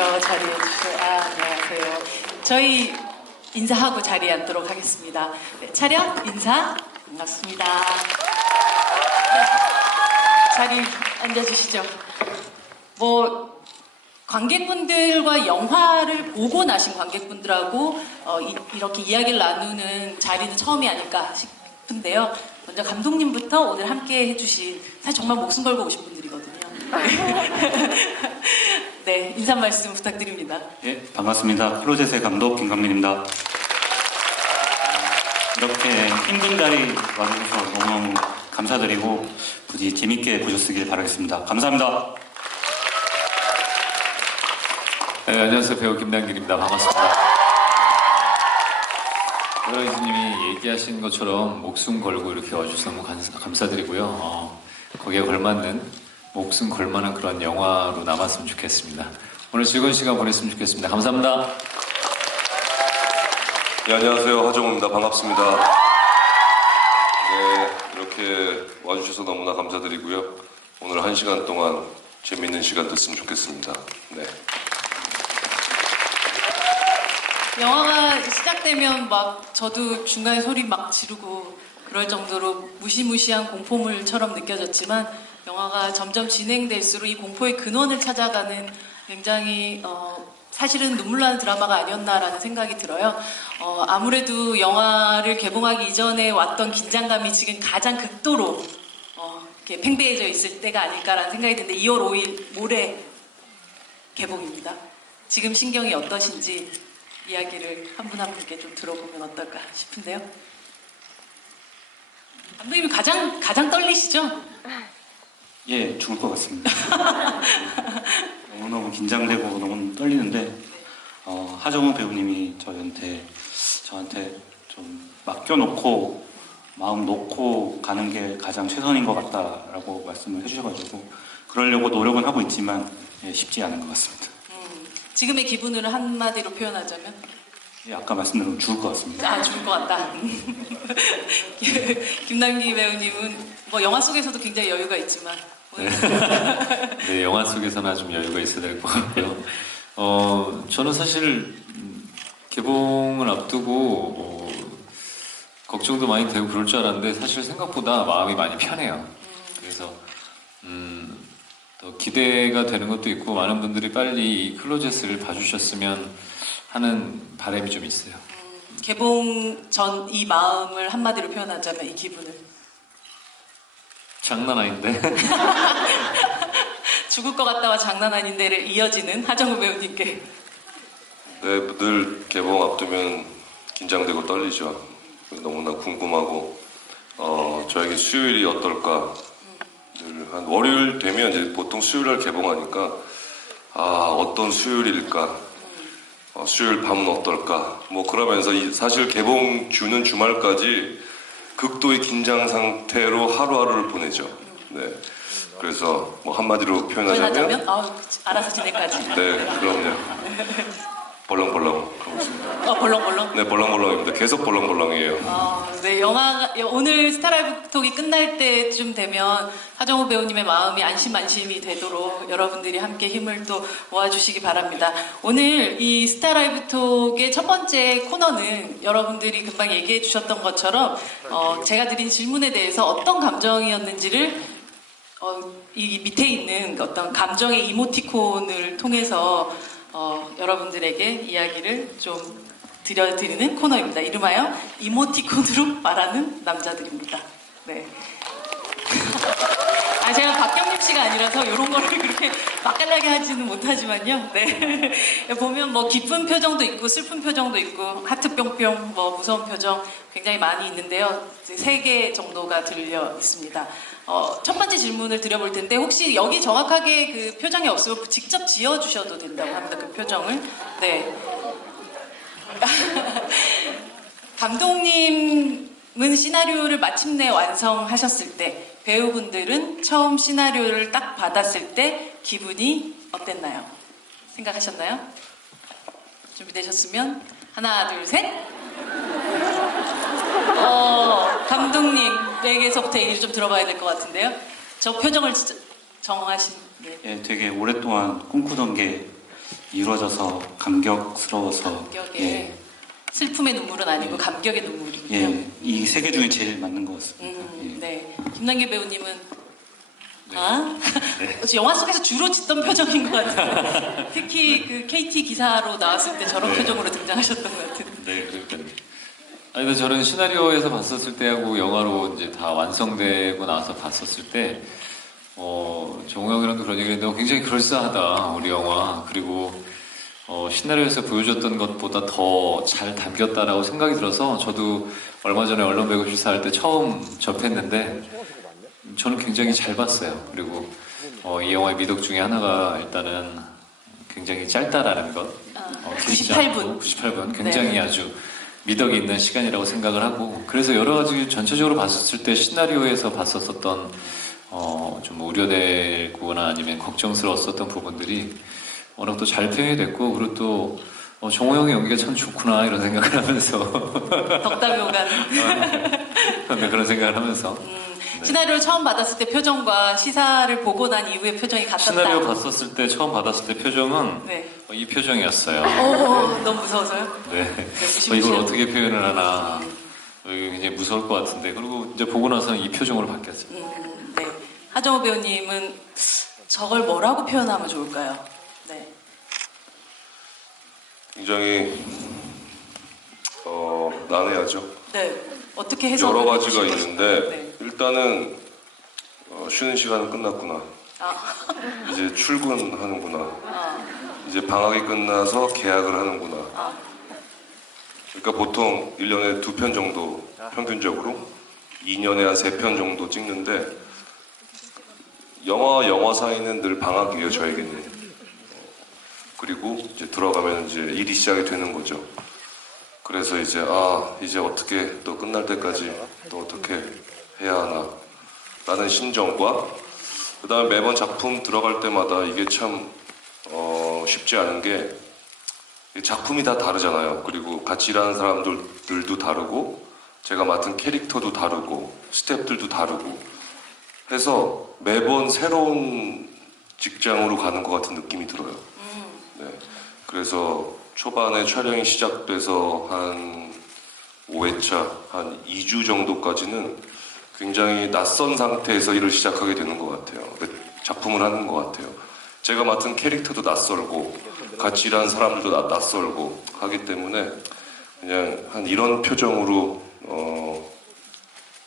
앉으시죠. 자리해 주세요. 안녕하세요. 저희 인사하고 자리에 앉도록 하겠습니다. 네, 촬영 인사 반갑습니다. 네, 자리 앉아주시죠. 관객분들과 영화를 보고 나신 관객분들하고 이렇게 이야기를 나누는 자리는 처음이 아닐까 싶은데요. 먼저 감독님부터 오늘 함께 해주신, 사실 정말 목숨 걸고 오신 분들이거든요. 네, 인사 말씀 부탁드립니다. 예, 반갑습니다. 클로젯의 감독 김강민입니다. 이렇게 힘든 자리 와주셔서 너무 감사드리고 부디 재밌게 보셨으길 바라겠습니다. 감사합니다. 네, 안녕하세요. 배우 김남길입니다. 반갑습니다. 여러 교수님이 얘기하신 것처럼 목숨 걸고 이렇게 와주셔서 너무 감사드리고요. 거기에 걸맞는 목숨 걸만한 그런 영화로 남았으면 좋겠습니다. 오늘 즐거운 시간 보냈으면 좋겠습니다. 감사합니다. 네, 안녕하세요. 하정우입니다. 반갑습니다. 네, 이렇게 와주셔서 너무나 감사드리고요. 오늘 1시간 동안 재미있는 시간 됐으면 좋겠습니다. 네. 영화가 시작되면 저도 중간에 소리 막 지르고 그럴 정도로 무시무시한 공포물처럼 느껴졌지만 영화가 점점 진행될수록 이 공포의 근원을 찾아가는 굉장히 사실은 눈물 나는 드라마가 아니었나라는 생각이 들어요. 아무래도 영화를 개봉하기 이전에 왔던 긴장감이 지금 가장 극도로 이렇게 팽배해져 있을 때가 아닐까라는 생각이 드는데 2월 5일 모레 개봉입니다. 지금 신경이 어떠신지 이야기를 한 분 한 분께 좀 들어보면 어떨까 싶은데요. 감독님이 가장 떨리시죠? 예, 죽을 것 같습니다. 너무너무 긴장되고 너무 떨리는데 하정우 배우님이 저한테 좀 맡겨놓고 마음 놓고 가는 게 가장 최선인 것 같다라고 말씀을 해주셔가지고 그러려고 노력은 하고 있지만 쉽지 않은 것 같습니다. 지금의 기분을 한마디로 표현하자면? 예, 아까 말씀드린 죽을 것 같습니다. 죽을 것 같다. 김남기 배우님은 영화 속에서도 굉장히 여유가 있지만 네, 영화 속에서나 좀 여유가 있어야 될 것 같고요. 저는 사실 개봉을 앞두고 걱정도 많이 되고 그럴 줄 알았는데 사실 생각보다 마음이 많이 편해요. 그래서 더 기대가 되는 것도 있고 많은 분들이 빨리 이 클로젯을 봐주셨으면 하는 바람이 좀 있어요. 개봉 전 이 마음을 한마디로 표현하자면 이 기분을 장난 아닌데. 죽을 것 같다와 장난 아닌데를 이어지는 하정우 배우님께. 네, 늘 개봉 앞두면 긴장되고 떨리죠. 너무나 궁금하고 저에게 수요일이 어떨까. 한 월요일 되면 이제 보통 수요일날 개봉하니까 어떤 수요일일까, 수요일 밤은 어떨까, 그러면서 사실 개봉 주는 주말까지 극도의 긴장 상태로 하루하루를 보내죠. 네, 그래서 한마디로 표현하자면 알아서 지내까지. 네, 그럼요. 벌렁벌렁 하고 있습니다. 벌렁벌렁? 네, 벌렁벌렁입니다. 계속 벌렁벌렁이에요. 네, 오늘 스타라이브 톡이 끝날 때쯤 되면 하정우 배우님의 마음이 안심이 되도록 여러분들이 함께 힘을 또 모아주시기 바랍니다. 오늘 이 스타라이브 톡의 첫 번째 코너는 여러분들이 금방 얘기해 주셨던 것처럼 제가 드린 질문에 대해서 어떤 감정이었는지를 이 밑에 있는 어떤 감정의 이모티콘을 통해서 여러분들에게 이야기를 좀 들려드리는 코너입니다. 이름하여 이모티콘으로 말하는 남자들입니다. 네. 제가 박경림 씨가 아니라서 이런 거를 그렇게 맛깔나게 하지는 못하지만요. 네. 보면 기쁜 표정도 있고 슬픈 표정도 있고 하트 뿅뿅 무서운 표정 굉장히 많이 있는데요. 3개 정도가 들려 있습니다. 첫 번째 질문을 드려볼 텐데 혹시 여기 정확하게 그 표정이 없으면 직접 지어주셔도 된다고 합니다. 그 표정을. 네. 감독님은 시나리오를 마침내 완성하셨을 때 배우분들은 처음 시나리오를 딱 받았을 때 기분이 어땠나요? 생각하셨나요? 준비되셨으면 하나 둘 셋. 감독님에게서부터 얘기를 좀 들어봐야 될 것 같은데요. 저 표정을 진짜 정하신. 네. 예, 되게 오랫동안 꿈꾸던 게 이루어져서 감격스러워서 감격의 예, 슬픔의 눈물은 아니고 감격의 눈물이군요. 예, 이 세 개 중에 제일 맞는 것 같습니다. 예. 네. 김남길 배우님은 네. 아? 영화 속에서 주로 짓던 표정인 것 같아요. 특히 그 KT 기사로 나왔을 때 저런 네. 표정으로 등장하셨던 것 같은데. 네, 그러니까요. 아니, 근데 저는 시나리오에서 봤었을 때하고 영화로 이제 다 완성되고 나서 봤었을 때, 정우 형이랑도 그런 얘기 했는데, 굉장히 그럴싸하다, 우리 영화. 그리고, 시나리오에서 보여줬던 것보다 더 잘 담겼다라고 생각이 들어서, 저도 얼마 전에 언론 배우 실사할 때 처음 접했는데, 저는 굉장히 잘 봤어요. 그리고, 이 영화의 미덕 중에 하나가 일단은 굉장히 짧다라는 것. 98분. 98분. 굉장히 네. 아주 미덕이 있는 시간이라고 생각을 하고, 그래서 여러 가지 전체적으로 봤었을 때 시나리오에서 봤었던 좀 우려되거나 아니면 걱정스러웠었던 부분들이 워낙 또 잘 표현이 됐고, 그리고 또 정호 형의 연기가 참 좋구나 이런 생각을 하면서 덕담효가 네, 그런 생각을 하면서 시나리오를 처음 받았을 때 표정과 시사를 보고 난 이후의 표정이 같았다. 시나리오 봤었을 때 처음 받았을 때 표정은 네. 이 표정이었어요. 너무 무서워서요? 네. 무시무시한- 이걸 어떻게 표현을 하나 굉장히 무서울 것 같은데, 그리고 이제 보고 나서는 이 표정으로 바뀌었어요. 네. 하정우 배우님은 저걸 뭐라고 표현하면 좋을까요? 네. 굉장히 난해하죠. 네. 어떻게 해서 여러 가지가 있는데 네. 일단은 쉬는 시간은 끝났구나. 아, 이제 출근하는구나. 아, 이제 방학이 끝나서 계약을 하는구나. 아. 그러니까 보통 1년에 2편 정도 평균적으로 2년에 한 3편 정도 찍는데 영화와 영화 사이는 늘 방학이에요, 저에게는. 그리고 이제 들어가면 이제 일이 시작이 되는 거죠. 그래서 이제 이제 어떻게 또 끝날 때까지 또 어떻게 해야 하나 라는 심정과 그다음에 매번 작품 들어갈 때마다 이게 참 쉽지 않은 게 작품이 다 다르잖아요. 그리고 같이 일하는 사람들도 다르고 제가 맡은 캐릭터도 다르고 스태프들도 다르고 해서 매번 새로운 직장으로 가는 것 같은 느낌이 들어요. 네. 그래서 초반에 촬영이 시작돼서 한 5회차, 한 2주 정도까지는 굉장히 낯선 상태에서 일을 시작하게 되는 것 같아요. 작품을 하는 것 같아요. 제가 맡은 캐릭터도 낯설고 같이 일하는 사람들도 낯설고 하기 때문에 그냥 한 이런 표정으로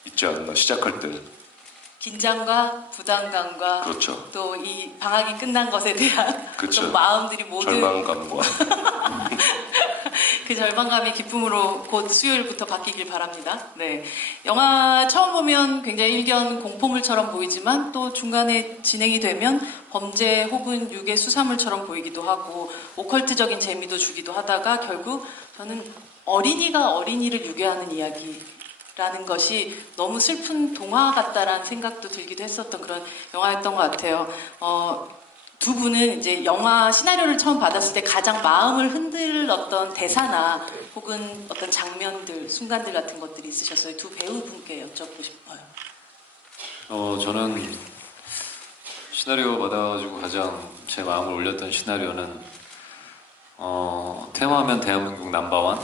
있지 않나 시작할 때는. 긴장과 부담감과 그렇죠. 또 이 방학이 끝난 것에 대한 그쵸. 어떤 마음들이 모두 절망감과 그 절망감이 기쁨으로 곧 수요일부터 바뀌길 바랍니다. 네. 영화 처음 보면 굉장히 일견 공포물처럼 보이지만 또 중간에 진행이 되면 범죄 혹은 유괴 수사물처럼 보이기도 하고 오컬트적인 재미도 주기도 하다가 결국 저는 어린이가 어린이를 유괴하는 이야기라는 것이 너무 슬픈 동화 같다라는 생각도 들기도 했었던 그런 영화였던 것 같아요. 두 분은 이제 영화 시나리오를 처음 받았을 때 가장 마음을 흔들었던 대사나 혹은 어떤 장면들, 순간들 같은 것들이 있으셨어요. 두 배우분께 여쭙고 싶어요. 저는 시나리오 받아가지고 가장 제 마음을 울렸던 시나리오는 테마하면 대한민국 넘버원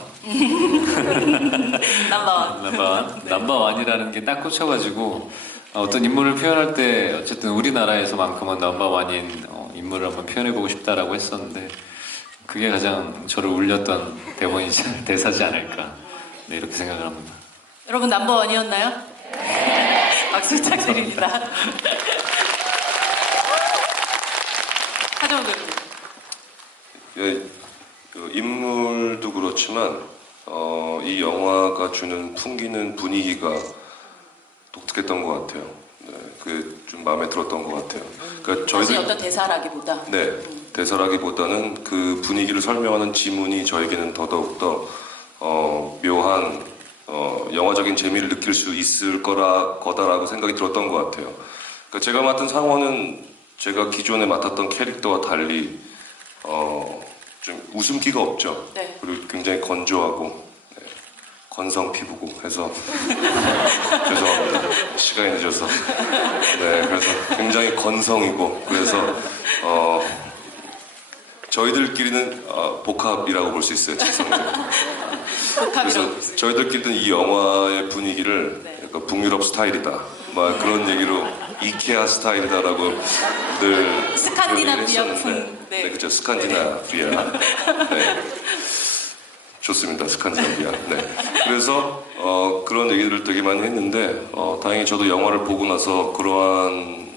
넘버원. 넘버원 넘버원이라는 게 딱 꽂혀가지고 어떤 인물을 표현할 때 어쨌든 우리나라에서만큼은 넘버원인 인물을 한번 표현해보고 싶다라고 했었는데 그게 가장 저를 울렸던 대본이자 대사지 않을까 네, 이렇게 생각을 합니다. 여러분 넘버원이었나요? 박수 부탁드립니다. 하정우 배우님. 예, 그 인물도 그렇지만 이 영화가 주는 풍기는 분위기가 독특했던 것 같아요. 네, 그게 좀 마음에 들었던 것 같아요. 그러니까 사실 어떤 대사라기보다 네, 대사라기보다는 그 분위기를 설명하는 지문이 저에게는 더더욱더 묘한 영화적인 재미를 느낄 수 있을 거다라고 생각이 들었던 것 같아요. 그러니까 제가 맡은 상원은 제가 기존에 맡았던 캐릭터와 달리 좀 웃음기가 없죠. 네. 그리고 굉장히 건조하고 네, 건성 피부고 해서 죄송합니다. 시간이 늦어서 그래서 굉장히 건성이고 그래서 저희들끼리는 복합이라고 볼 수 있어요. 죄송해요. 복합이라고 그래서 저희들끼리는 이 영화의 분위기를 네. 약간 북유럽 스타일이다. 막 그런 얘기로 이케아 스타일이다라고 늘 스칸디나비아 표현을 했었는데, 풍, 네. 네, 그렇죠. 스칸디나비아. 네. 좋습니다. 스칸디나비아. 네. 그래서 그런 얘기들을 되게 많이 했는데 다행히 저도 영화를 보고 나서 그러한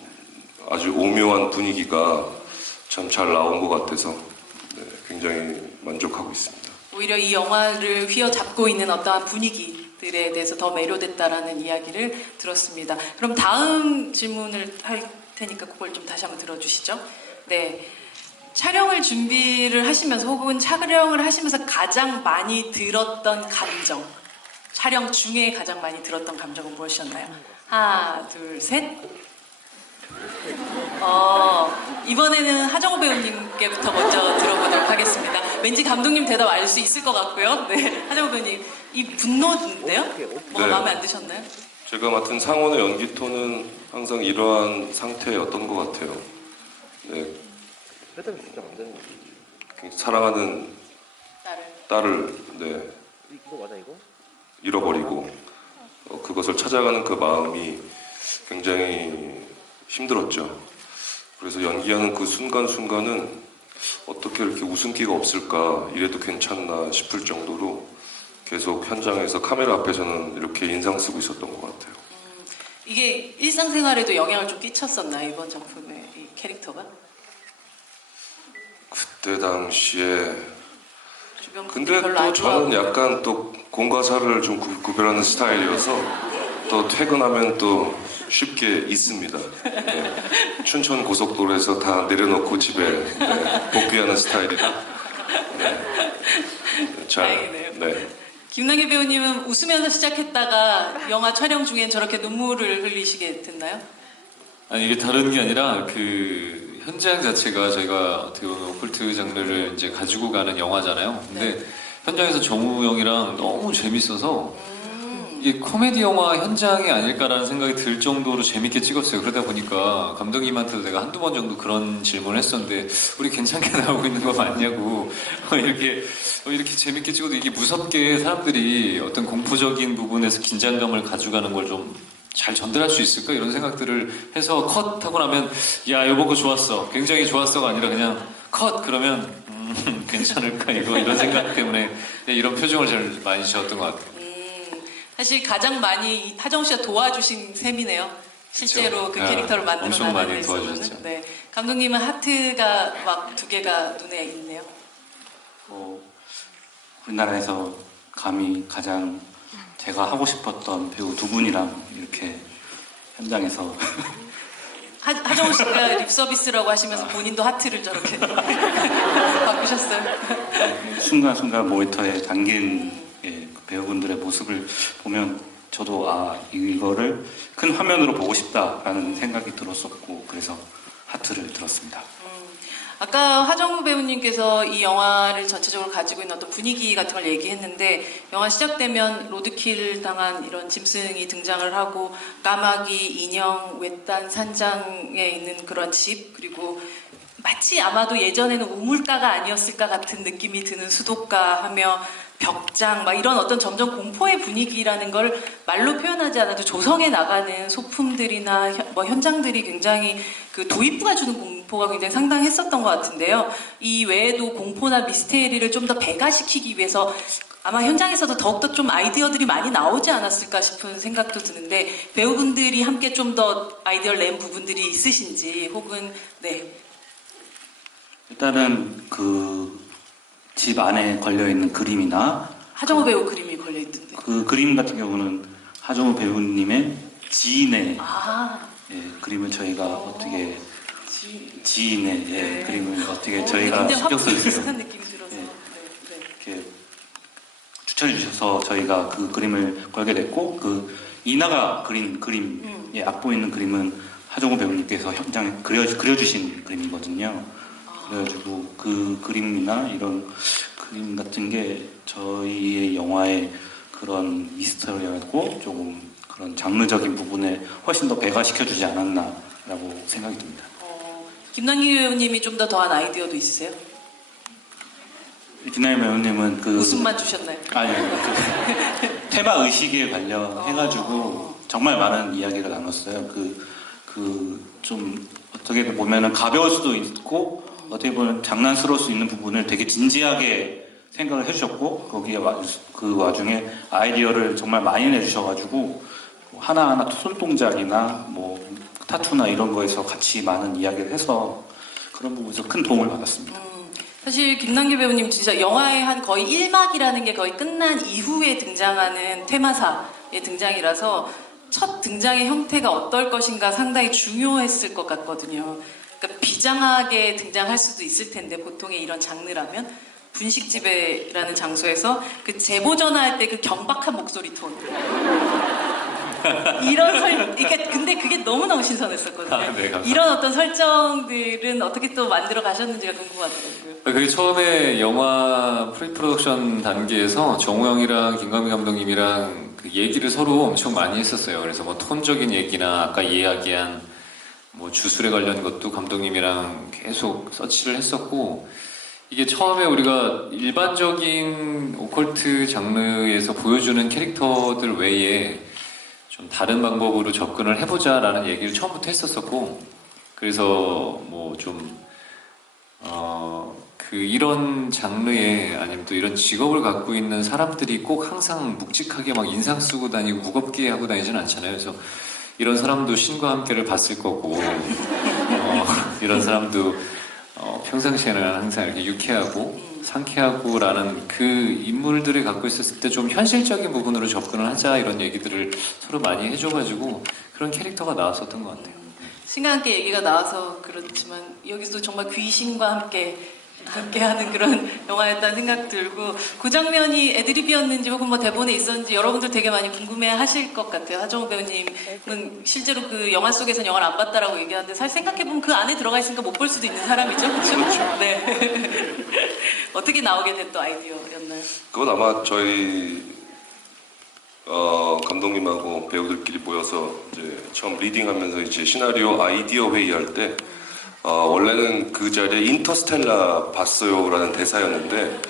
아주 오묘한 분위기가 참 잘 나온 것 같아서 네, 굉장히 만족하고 있습니다. 오히려 이 영화를 휘어잡고 있는 어떠한 분위기들에 대해서 더 매료됐다라는 이야기를 들었습니다. 그럼 다음 질문을 할 테니까 그걸 좀 다시 한번 들어주시죠. 네. 촬영을 준비를 하시면서 혹은 촬영을 하시면서 가장 많이 들었던 감정, 촬영 중에 가장 많이 들었던 감정은 무엇이었나요? 하나, 둘, 셋. 이번에는 하정우 배우님께부터 먼저 들어보도록 하겠습니다. 왠지 감독님 대답 알 수 있을 것 같고요. 네, 하정우 배우님, 이 분노인데요? 뭐가 네. 마음에 안 드셨나요? 제가 맡은 상원의 연기 톤은 항상 이러한 상태였던 것 같아요. 네, 사랑하는 나를. 딸을 네, 잃어버리고 그것을 찾아가는 그 마음이 굉장히 힘들었죠. 그래서 연기하는 그 순간순간은 어떻게 이렇게 웃음기가 없을까, 이래도 괜찮나 싶을 정도로 계속 현장에서 카메라 앞에서는 이렇게 인상 쓰고 있었던 것 같아요. 이게 일상생활에도 영향을 좀 끼쳤었나요? 이번 작품의 이 캐릭터가? 그때 당시에 주변 근데 별로 또 안 좋아하고. 저는 약간 또 공과사를 좀 구별하는 스타일이어서 또 퇴근하면 또 쉽게 있습니다. 네. 춘천 고속도로에서 다 내려놓고 집에 네, 복귀하는 스타일이라. 네. 다행이네요. 네. 김남길 배우님은 웃으면서 시작했다가 영화 촬영 중엔 저렇게 눈물을 흘리시게 됐나요? 아니 이게 다른 게 아니라 그 현장 자체가 저희가 어떻게 보면 오컬트 장르를 이제 가지고 가는 영화잖아요. 근데 현장에서 정우 형이랑 너무 재밌어서 이게 코미디 영화 현장이 아닐까라는 생각이 들 정도로 재밌게 찍었어요. 그러다 보니까 감독님한테도 내가 한두 번 정도 그런 질문을 했었는데 우리 괜찮게 나오고 있는 거 맞냐고 이렇게 재밌게 찍어도 이게 무섭게 사람들이 어떤 공포적인 부분에서 긴장감을 가져가는 걸 좀 잘 전달할 수 있을까 이런 생각들을 해서 컷 하고 나면 야 이거 거 좋았어 굉장히 좋았어가 아니라 그냥 컷 그러면 괜찮을까 이런 생각 때문에 이런 표정을 잘 많이 지었던 것 같아요. 사실 가장 많이 하정우 씨가 도와주신 셈이네요. 실제로 그쵸. 그 캐릭터를 만들어 엄청 나가는 많이 데 있어서는. 도와주셨죠. 네. 감독님은 하트가 막 2개가 눈에 있네요. 우리나라에서 감히 가장 제가 하고 싶었던 배우 두 분이랑 이렇게 현장에서 하정우 씨가 립서비스라고 하시면서 본인도 하트를 저렇게 바꾸셨어요. 순간순간 모니터에 담긴 그 배우분들의 모습을 보면 저도 이거를 큰 화면으로 보고 싶다라는 생각이 들었었고 그래서 하트를 들었습니다. 아까 하정우 배우님께서 이 영화를 전체적으로 가지고 있는 어떤 분위기 같은 걸 얘기했는데 영화 시작되면 로드킬 당한 이런 짐승이 등장을 하고 까마귀, 인형, 외딴 산장에 있는 그런 집 그리고 마치 아마도 예전에는 우물가가 아니었을까 같은 느낌이 드는 수도가 하며 벽장 막 이런 어떤 점점 공포의 분위기라는 걸 말로 표현하지 않아도 조성해 나가는 소품들이나 현장들이 굉장히 그 도입부가 주는 공포가 굉장히 상당했었던 것 같은데요. 이 외에도 공포나 미스테리를 좀 더 배가시키기 위해서 아마 현장에서도 더욱더 좀 아이디어들이 많이 나오지 않았을까 싶은 생각도 드는데 배우분들이 함께 좀 더 아이디어를 낸 부분들이 있으신지 혹은 네. 일단은 그 집 안에 걸려있는 그림이나 하정우 배우 그림이 걸려있던데. 그 그림 같은 경우는 하정우 배우님의 지인의 그림을 저희가 어떻게 지인의 그림을 어떻게 저희가 근데 신경 확실히 비슷한 써주세요. 느낌이 들어서. 네. 이렇게 추천해 주셔서 저희가 그 그림을 걸게 됐고 그 이나가 그린 그림에 앞보 있는 그림은 하정우 배우님께서 현장에 그려주신 그림이거든요. 그래가지고 그 그림이나 이런 그림 같은 게 저희의 영화의 그런 미스터리하고 조금 그런 장르적인 부분에 훨씬 더 배가시켜주지 않았나라고 생각이 듭니다. 김남길 배우님이 좀 더 더한 아이디어도 있으세요? 김나연 배우님은 그 웃음만 주셨나요? 아니 그 테마 의식에 관련해가지고 정말 많은 이야기가 나눴어요. 그 좀 어떻게 보면은 가벼울 수도 있고 어떻게 보면 장난스러울 수 있는 부분을 되게 진지하게 생각을 해주셨고 거기에 그 와중에 아이디어를 정말 많이 내주셔가지고 하나하나 손동작이나 뭐 타투나 이런 거에서 같이 많은 이야기를 해서 그런 부분에서 큰 도움을 받았습니다. 사실 김남길 배우님 진짜 영화의 한 거의 1막이라는 게 거의 끝난 이후에 등장하는 테마사의 등장이라서 첫 등장의 형태가 어떨 것인가 상당히 중요했을 것 같거든요. 그러니까 비장하게 등장할 수도 있을 텐데 보통의 이런 장르라면 분식집이라는 장소에서 그 제보 전화할 때 그 경박한 목소리 톤 근데 그게 너무너무 신선했었거든요. 네, 감사합니다. 이런 어떤 설정들은 어떻게 또 만들어 가셨는지가 궁금하더라고요. 그게 처음에 영화 프리프로덕션 단계에서 정우 형이랑 김광민 감독님이랑 그 얘기를 서로 엄청 많이 했었어요. 그래서 뭐 톤적인 얘기나 아까 이야기한 뭐 주술에 관련 것도 감독님이랑 계속 서치를 했었고 이게 처음에 우리가 일반적인 오컬트 장르에서 보여주는 캐릭터들 외에 좀 다른 방법으로 접근을 해보자라는 얘기를 처음부터 했었었고 그래서 뭐 좀 이런 장르에 아니면 또 이런 직업을 갖고 있는 사람들이 꼭 항상 묵직하게 막 인상 쓰고 다니고 무겁게 하고 다니진 않잖아요. 그래서 이런 사람도 신과 함께를 봤을 거고 이런 사람도 평상시에는 항상 이렇게 유쾌하고 상쾌하고라는 그 인물들이 갖고 있었을 때 좀 현실적인 부분으로 접근을 하자 이런 얘기들을 서로 많이 해줘가지고 그런 캐릭터가 나왔었던 것 같아요. 신과 함께 얘기가 나와서 그렇지만 여기서도 정말 귀신과 함께하는 그런 영화였다는 생각 들고 그 장면이 애드립이었는지 혹은 뭐 대본에 있었는지 여러분들 되게 많이 궁금해하실 것 같아요. 하정우 배우님은 실제로 그 영화 속에서는 영화를 안 봤다라고 얘기하는데 사실 생각해보면 그 안에 들어가 있으니까 못 볼 수도 있는 사람이죠. 그렇죠? 네. 어떻게 나오게 된 또 아이디어였나요? 그건 아마 저희 감독님하고 배우들끼리 모여서 이제 처음 리딩하면서 이제 시나리오 아이디어 회의할 때 원래는 그 자리에 인터스텔라 봤어요라는 대사였는데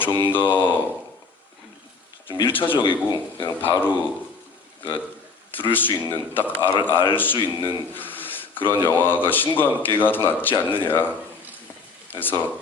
좀 더 좀 1차적이고 그냥 바로 그러니까 들을 수 있는 딱 알 수 있는 그런 영화가 신과 함께가 더 낫지 않느냐 해서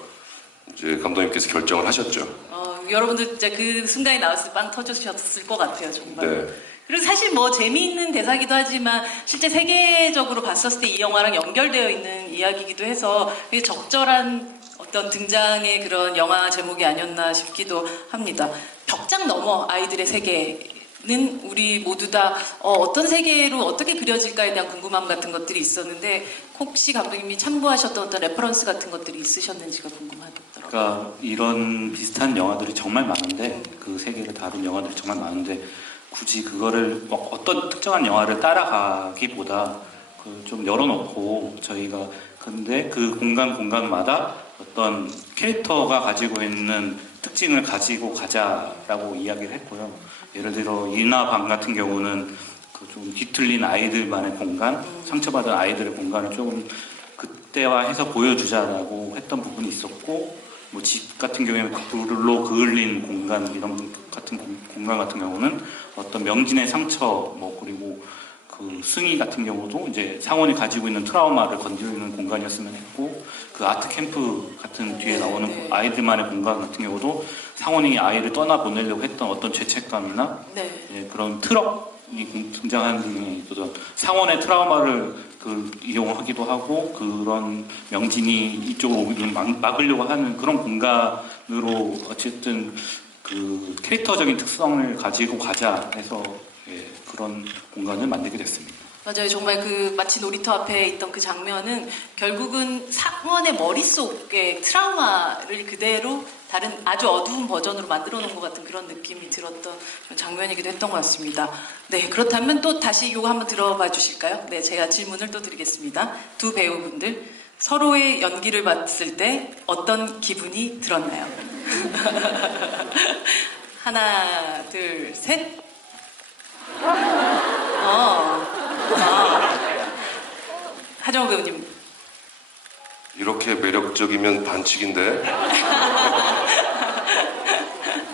이제 감독님께서 결정을 하셨죠. 여러분들 진짜 그 순간에 나왔을 때 빵 터지셨을 것 같아요, 정말. 네. 그리고 사실 뭐 재미있는 대사기도 하지만 실제 세계적으로 봤었을 때 이 영화랑 연결되어 있는 이야기이기도 해서 되게 적절한 어떤 등장의 그런 영화 제목이 아니었나 싶기도 합니다. 벽장 너머 아이들의 세계는 우리 모두 다 어떤 세계로 어떻게 그려질까에 대한 궁금함 같은 것들이 있었는데 혹시 감독님이 참고하셨던 어떤 레퍼런스 같은 것들이 있으셨는지가 궁금하겠더라고요. 그러니까 이런 비슷한 영화들이 정말 많은데 그 세계를 다룬 영화들이 정말 많은데 굳이 그거를 뭐 어떤 특정한 영화를 따라가기보다 좀 열어놓고 저희가 근데 그 공간마다 어떤 캐릭터가 가지고 있는 특징을 가지고 가자라고 이야기를 했고요. 예를 들어 이나 방 같은 경우는 그 좀 뒤틀린 아이들만의 공간, 상처받은 아이들의 공간을 조금 극대화해서 보여주자라고 했던 부분이 있었고, 뭐 집 같은 경우에는 불로 그을린 공간 이런 같은 공간 같은 경우는 어떤 명진의 상처, 뭐 그리고 그 승희 같은 경우도 이제 상원이 가지고 있는 트라우마를 건드리는 공간이었으면 했고, 그 아트 캠프 같은 뒤에 나오는 아이들만의 공간 같은 경우도 상원이 아이를 떠나 보내려고 했던 어떤 죄책감이나 예, 그런 트럭이 등장하는 등에 있어서 상원의 트라우마를 이용하기도 하고 그런 명진이 이쪽으로 막으려고 하는 그런 공간으로 어쨌든 그 캐릭터적인 특성을 가지고 가자 해서 예, 그런 공간을 만들게 됐습니다. 맞아요. 정말 그 마치 놀이터 앞에 있던 그 장면은 결국은 상원의 머릿속에 트라우마를 그대로 다른 아주 어두운 버전으로 만들어 놓은 것 같은 그런 느낌이 들었던 장면이기도 했던 것 같습니다. 네, 그렇다면 또 다시 이거 한번 들어봐 주실까요? 네, 제가 질문을 또 드리겠습니다. 두 배우분들 서로의 연기를 봤을 때 어떤 기분이 들었나요? 하나, 둘, 셋. 하정우 배우님. 이렇게 매력적이면 반칙인데.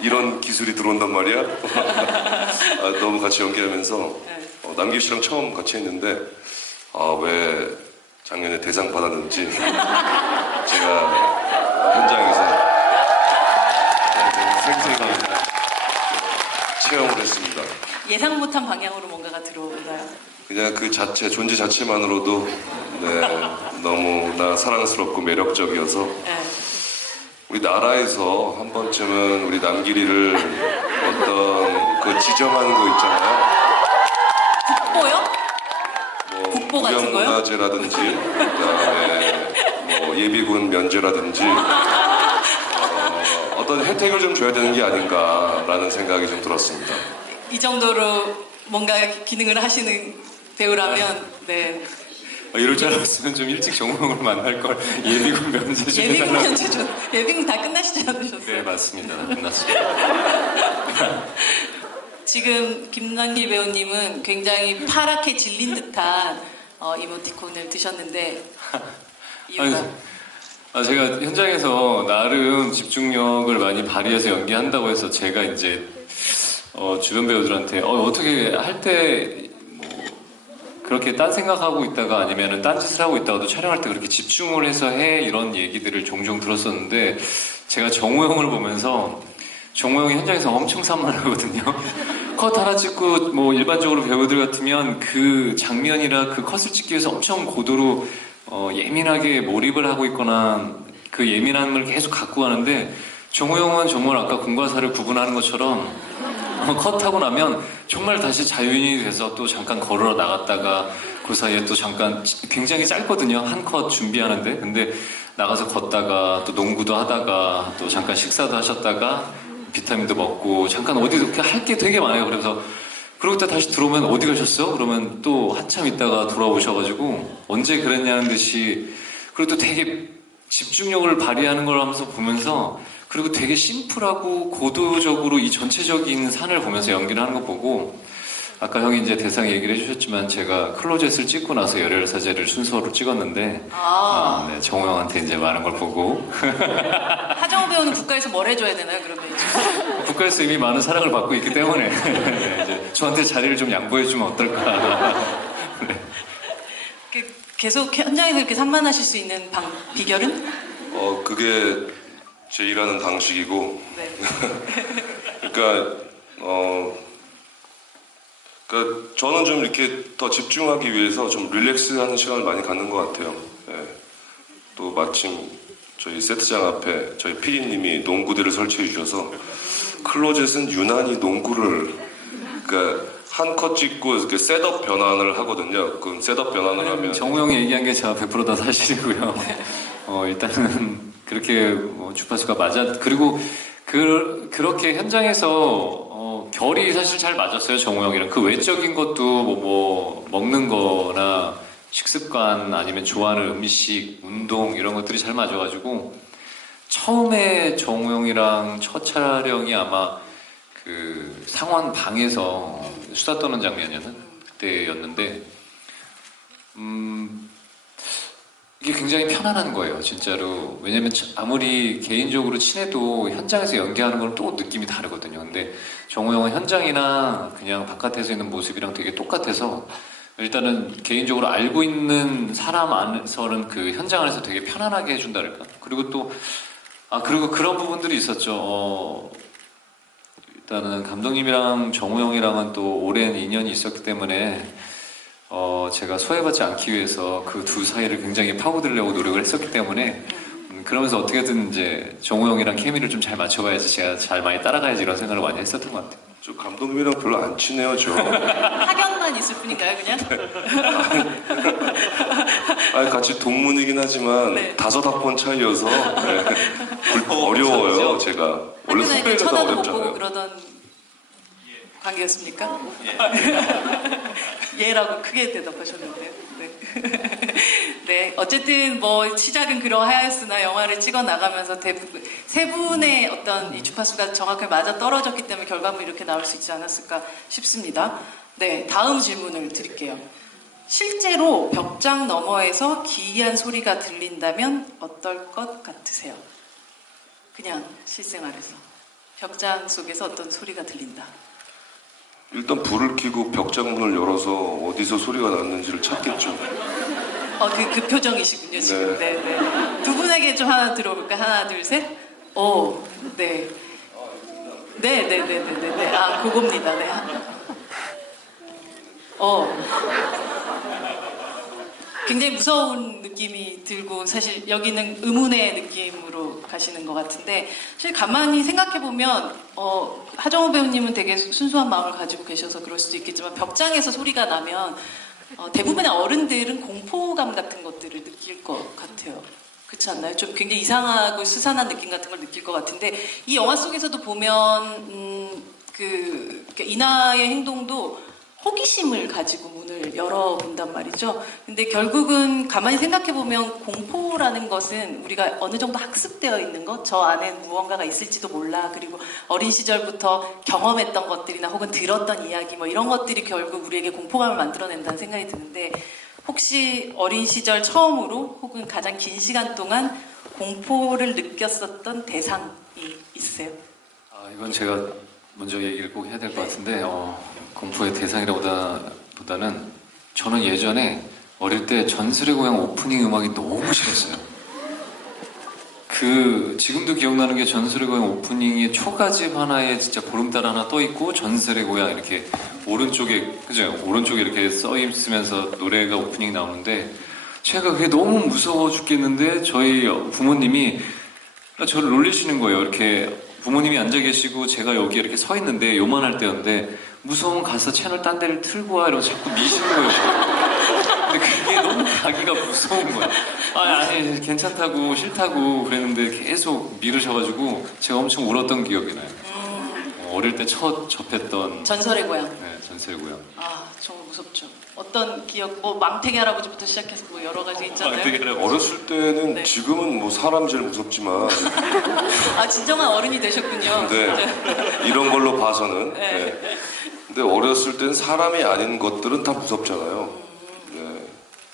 이런 기술이 들어온단 말이야. 아, 너무 같이 연기하면서 네. 남길 씨랑 처음 같이 했는데 왜 작년에 대상 받았는지 제가 현장에서 생생히 체험을 했습니다. 예상 못한 방향으로 뭔가가 들어오나요? 그냥 그 자체, 존재 자체만으로도 네, 너무나 사랑스럽고 매력적이어서 네. 우리 나라에서 한 번쯤은 우리 남길이를 어떤 그 지정하는 거 있잖아요. 국보요? 뭐 국보 같은 거요? 무형문화재라든지 그다음에 뭐 예비군 면제라든지 어떤 혜택을 좀 줘야 되는 게 아닌가라는 생각이 좀 들었습니다. 이 정도로 뭔가 기능을 하시는 배우라면 네. 이럴 줄 알았으면 좀 일찍 정우영을 만날 걸. 예비군 면제 좀 예비군 해달라고. 면제 예비군 다 끝나시지 않으셨어요? 네, 맞습니다. 끝났습니다. 지금 김남길 배우님은 굉장히 파랗게 질린 듯한 이모티콘을 드셨는데 이유가 제가 현장에서 나름 집중력을 많이 발휘해서 연기한다고 해서 제가 이제 주변 배우들한테 어떻게 할 때 뭐 그렇게 딴 생각하고 있다가 아니면은 딴 짓을 하고 있다가도 촬영할 때 그렇게 집중을 해서 해 이런 얘기들을 종종 들었었는데 제가 정우영을 보면서 정우영이 현장에서 엄청 산만하거든요. 컷 하나 찍고 뭐 일반적으로 배우들 같으면 그 장면이라 그 컷을 찍기 위해서 엄청 고도로 예민하게 몰입을 하고 있거나 그 예민함을 계속 갖고 가는데 정우영은 정말 아까 공과 사를 구분하는 것처럼 컷하고 나면 정말 다시 자유인이 돼서 또 잠깐 걸으러 나갔다가 그 사이에 또 잠깐 굉장히 짧거든요. 한 컷 준비하는데 근데 나가서 걷다가 또 농구도 하다가 또 잠깐 식사도 하셨다가 비타민도 먹고 잠깐 어디도 할 게 되게 많아요. 그래서 그러고 또 다시 들어오면 어디 가셨어? 그러면 또 한참 있다가 돌아오셔가지고 언제 그랬냐는 듯이 그리고 또 되게 집중력을 발휘하는 걸 하면서 보면서 그리고 되게 심플하고 고도적으로 이 전체적인 산을 보면서 연기를 하는 거 보고 아까 형이 이제 대상 얘기를 해주셨지만 제가 클로젯을 찍고 나서 열혈 사제를 순서로 찍었는데 네, 정우영한테 이제 많은 걸 보고 하정우 배우는 국가에서 뭘 해줘야 되나요? 그러면 국가에서 이미 많은 사랑을 받고 있기 때문에 네, 이제 저한테 자리를 좀 양보해주면 어떨까. 네. 계속 현장에서 이렇게 산만하실 수 있는 비결은? 그게 제 일하는 방식이고 네. 그러니까 저는 좀 이렇게 더 집중하기 위해서 좀 릴렉스하는 시간을 많이 갖는 것 같아요. 예. 또 마침 저희 세트장 앞에 저희 PD님이 농구대를 설치해 주셔서 클로젯은 유난히 농구를 그러니까 한 컷 찍고 이렇게 셋업 변환을 하거든요. 그 셋업 변환을 하면 정우영이 얘기한 게 제가 100%다 사실이고요. 일단은 그렇게 주파수가 맞아. 그리고 그렇게 현장에서 결이 사실 잘 맞았어요. 정우영이랑 그 외적인 것도 뭐 먹는 거나 식습관 아니면 좋아하는 음식, 운동 이런 것들이 잘 맞아가지고 처음에 정우영이랑 첫 촬영이 아마 그 상원 방에서 수다 떠는 장면이었나? 그때였는데 이게 굉장히 편안한 거예요, 진짜로. 왜냐면 아무리 개인적으로 친해도 현장에서 연기하는 건 또 느낌이 다르거든요. 근데 정우영은 현장이나 그냥 바깥에서 있는 모습이랑 되게 똑같아서 일단은 개인적으로 알고 있는 사람 안에서는 그 현장 안에서 되게 편안하게 해준다랄까. 그리고 또 그리고 그런 부분들이 있었죠. 일단은 감독님이랑 정우영이랑은 또 오랜 인연이 있었기 때문에 제가 소외받지 않기 위해서 그 두 사이를 굉장히 파고들려고 노력을 했었기 때문에 그러면서 어떻게든 이제 정우영이랑 케미를 좀 잘 맞춰가야지 제가 잘 많이 따라가야지 이런 생각을 많이 했었던 것 같아요. 저 감독님이랑 별로 안 친해요, 저. 학연만 있을 뿐인가요, 그냥? 아니, 같이 동문이긴 하지만 네. 5학번 차이여서 네. 어려워요, 제가. 원래 학교나 이렇게 후배가 다 쳐다도 못 보고 어렵잖아요. 그러던 관계였습니까? 예라고 크게 대답하셨는데요. 네. 네, 어쨌든 뭐 시작은 그러하였으나 영화를 찍어 나가면서 대부분 세 분의 어떤 이 주파수가 정확하게 맞아 떨어졌기 때문에 결과물이 이렇게 나올 수 있지 않았을까 싶습니다. 네, 다음 질문을 드릴게요. 실제로 벽장 너머에서 기이한 소리가 들린다면 어떨 것 같으세요? 그냥 실생활에서. 벽장 속에서 어떤 소리가 들린다. 일단 불을 켜고 벽장문을 열어서 어디서 소리가 났는지를 찾겠죠. 그 표정이시군요, 지금. 네. 네. 두 분에게 좀 하나 들어볼까? 하나, 둘, 셋. 오, 네. 네. 아, 그겁니다. 네. 굉장히 무서운 느낌이 들고 사실 여기는 의문의 느낌으로 가시는 것 같은데 사실 가만히 생각해보면 하정우 배우님은 되게 순수한 마음을 가지고 계셔서 그럴 수도 있겠지만 벽장에서 소리가 나면 대부분의 어른들은 공포감 같은 것들을 느낄 것 같아요. 그렇지 않나요? 좀 굉장히 이상하고 스산한 느낌 같은 걸 느낄 것 같은데 이 영화 속에서도 보면 이나의 행동도 호기심을 가지고 문을 열어본단 말이죠. 근데 결국은 가만히 생각해보면 공포라는 것은 우리가 어느 정도 학습되어 있는 것, 저 안에 무언가가 있을지도 몰라. 그리고 어린 시절부터 경험했던 것들이나 혹은 들었던 이야기 뭐 이런 것들이 결국 우리에게 공포감을 만들어낸다는 생각이 드는데 혹시 어린 시절 처음으로 혹은 가장 긴 시간 동안 공포를 느꼈었던 대상이 있으세요? 이건 제가 먼저 얘기를 꼭 해야 될 것 같은데 공포의 대상이라보다는 저는 예전에 어릴 때 전설의 고향 오프닝 음악이 너무 싫었어요. 지금도 기억나는 게 전설의 고향 오프닝의 초가집 하나에 진짜 보름달 하나 떠 있고 전설의 고향 이렇게 오른쪽에 그죠? 오른쪽에 이렇게 써 있으면서 노래가 오프닝 나오는데 제가 그게 너무 무서워 죽겠는데 저희 부모님이 저를 놀리시는 거예요. 이렇게 부모님이 앉아 계시고 제가 여기 이렇게 서 있는데 요만할 때였는데 무서우면 가서 채널 딴 데를 틀고 와 이러고 자꾸 미시는 거예요. 근데 그게 너무 가기가 무서운 거야. 아니 괜찮다고 싫다고 그랬는데 계속 미루셔가지고 제가 엄청 울었던 기억이 나요. 어릴 때 첫 접했던 전설의 고향. 네, 전설의 고향. 정말 무섭죠. 어떤 기억, 망태기 할아버지부터 시작해서 뭐 여러 가지 있잖아요. 어렸을 때는 네. 지금은 뭐 사람 제일 무섭지만 진정한 어른이 되셨군요. 네, 이런 걸로 봐서는 네. 네. 근데 어렸을 땐 사람이 아닌 것들은 다 무섭잖아요. 네.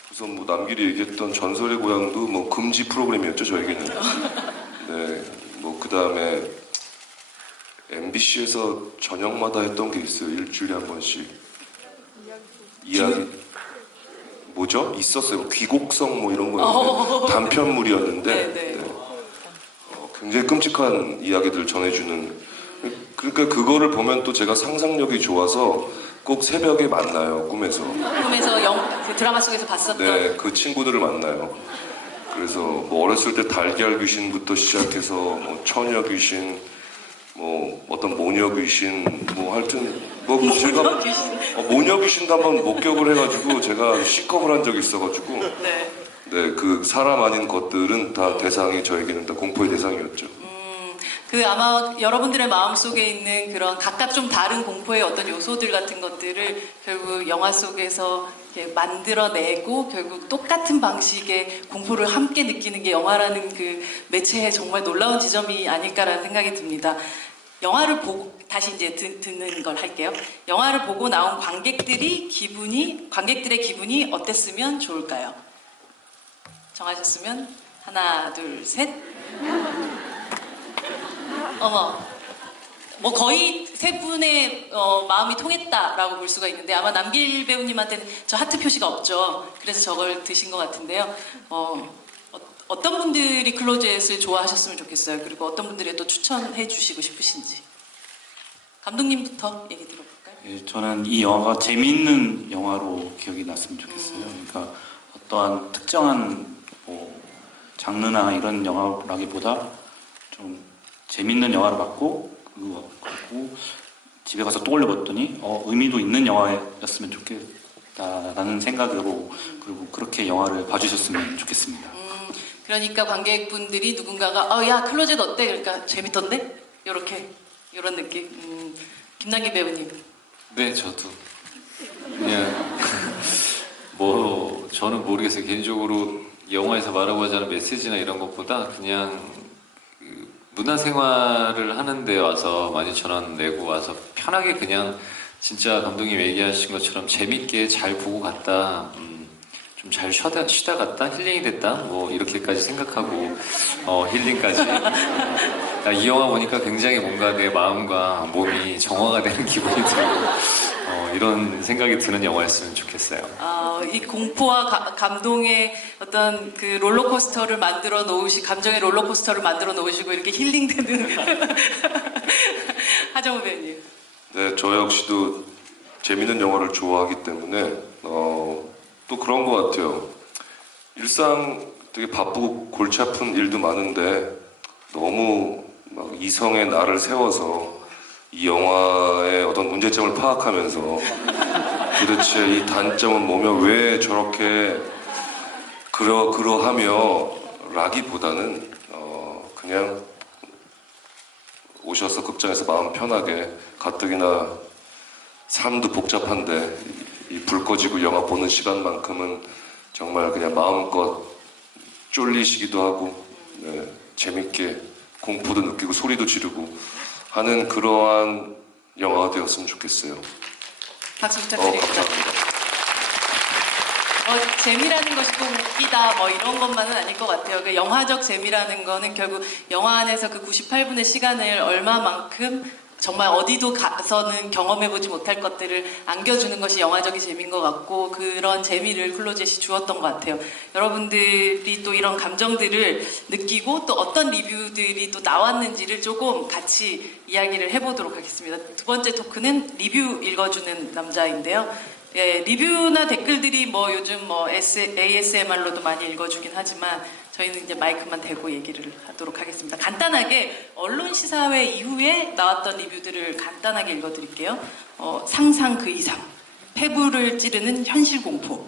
그래서 뭐 남길이 얘기했던 전설의 고향도 뭐 금지 프로그램이었죠 저에게는. 네, 뭐 그 다음에 MBC에서 저녁마다 했던 게 있어요. 일주일에 한 번씩 이야기 뭐죠? 있었어요. 귀곡성 뭐 이런 거였는데 단편물이었는데 네. 네. 굉장히 끔찍한 이야기들을 전해주는. 그러니까 그거를 보면 또 제가 상상력이 좋아서 꼭 새벽에 만나요. 꿈에서. 그 드라마 속에서 봤었던. 네, 그 친구들을 만나요. 그래서 뭐 어렸을 때 달걀 귀신부터 시작해서 뭐 처녀 귀신, 뭐 어떤 모녀 귀신, 뭐 하여튼 뭐 제가 모녀 귀신도 한번 목격을 해가지고 제가 C컵을 한 적이 있어가지고 네. 네, 그 사람 아닌 것들은 다 대상이 저에게는 다 공포의 대상이었죠. 아마 여러분들의 마음속에 있는 그런 각각 좀 다른 공포의 어떤 요소들 같은 것들을 결국 영화 속에서 이렇게 만들어내고 결국 똑같은 방식의 공포를 함께 느끼는 게 영화라는 그 매체의 정말 놀라운 지점이 아닐까라는 생각이 듭니다. 영화를 보고 다시 이제 듣는 걸 할게요. 영화를 보고 나온 관객들의 기분이 어땠으면 좋을까요? 정하셨으면 하나, 둘, 셋. 뭐 거의 세 분의 마음이 통했다라고 볼 수가 있는데 아마 남길 배우님한테는 저 하트 표시가 없죠. 그래서 저걸 드신 것 같은데요. 어떤 분들이 클로젯을 좋아하셨으면 좋겠어요. 그리고 어떤 분들이 또 추천해 주시고 싶으신지. 감독님부터 얘기 들어볼까요? 예, 저는 이 영화가 재미있는 영화로 기억이 났으면 좋겠어요. 그러니까 어떠한 특정한 뭐 장르나 이런 영화라기보다 좀 재밌는 영화를 봤고 그리고 집에 가서 또 올려봤더니 의미도 있는 영화였으면 좋겠다라는 생각으로 그리고 그렇게 영화를 봐주셨으면 좋겠습니다. 그러니까 관객분들이 누군가가 야 클로젯 어때? 그러니까 재밌던데? 이런 느낌. 김남길 배우님. 네, 저도 그냥 뭐 저는 모르겠어요. 개인적으로 영화에서 말하고 하자는 메시지나 이런 것보다 그냥 문화생활을 하는데 와서 12,000원 내고 와서 편하게 그냥 진짜 감독님 얘기하신 것처럼 재밌게 잘 보고 갔다. 좀 좀 잘 쉬다 갔다 힐링이 됐다 뭐 이렇게까지 생각하고 힐링까지 이 영화 보니까 굉장히 뭔가 내 마음과 몸이 정화가 되는 기분이 들고 이런 생각이 드는 영화였으면 좋겠어요. 이 공포와 감동의 어떤 그 롤러코스터를 만들어 놓으시, 감정의 롤러코스터를 만들어 놓으시고 이렇게 힐링되는 하정우 배우님. 네, 저 역시도 재밌는 영화를 좋아하기 때문에 또 그런 것 같아요. 일상 되게 바쁘고 골치 아픈 일도 많은데 너무 막 이성의 나를 세워서 이 영화의 어떤 문제점을 파악하면서 도대체 이 단점은 뭐며 왜 저렇게 그러하며 라기보다는 그냥 오셔서 극장에서 마음 편하게 가뜩이나 삶도 복잡한데 이 불 꺼지고 영화 보는 시간만큼은 정말 그냥 마음껏 쫄리시기도 하고 네, 재밌게 공포도 느끼고 소리도 지르고 하는 그러한 영화가 되었으면 좋겠어요. 박수 부탁드립니다. 감사합니다. 재미라는 것이 꼭 웃기다 뭐 이런 것만은 아닐 것 같아요. 그 영화적 재미라는 거는 결국 영화 안에서 그 98분의 시간을 얼마만큼 정말 어디도 가서는 경험해보지 못할 것들을 안겨주는 것이 영화적인 재미인 것 같고, 그런 재미를 클로젯이 주었던 것 같아요. 여러분들이 또 이런 감정들을 느끼고 또 어떤 리뷰들이 또 나왔는지를 조금 같이 이야기를 해보도록 하겠습니다. 두 번째 토크는 리뷰 읽어주는 남자인데요. 예, 리뷰나 댓글들이 뭐 요즘 뭐 ASMR로도 많이 읽어주긴 하지만 저희는 이제 마이크만 대고 얘기를 하도록 하겠습니다. 간단하게 언론 시사회 이후에 나왔던 리뷰들을 간단하게 읽어드릴게요. 상상 그 이상, 폐부를 찌르는 현실 공포,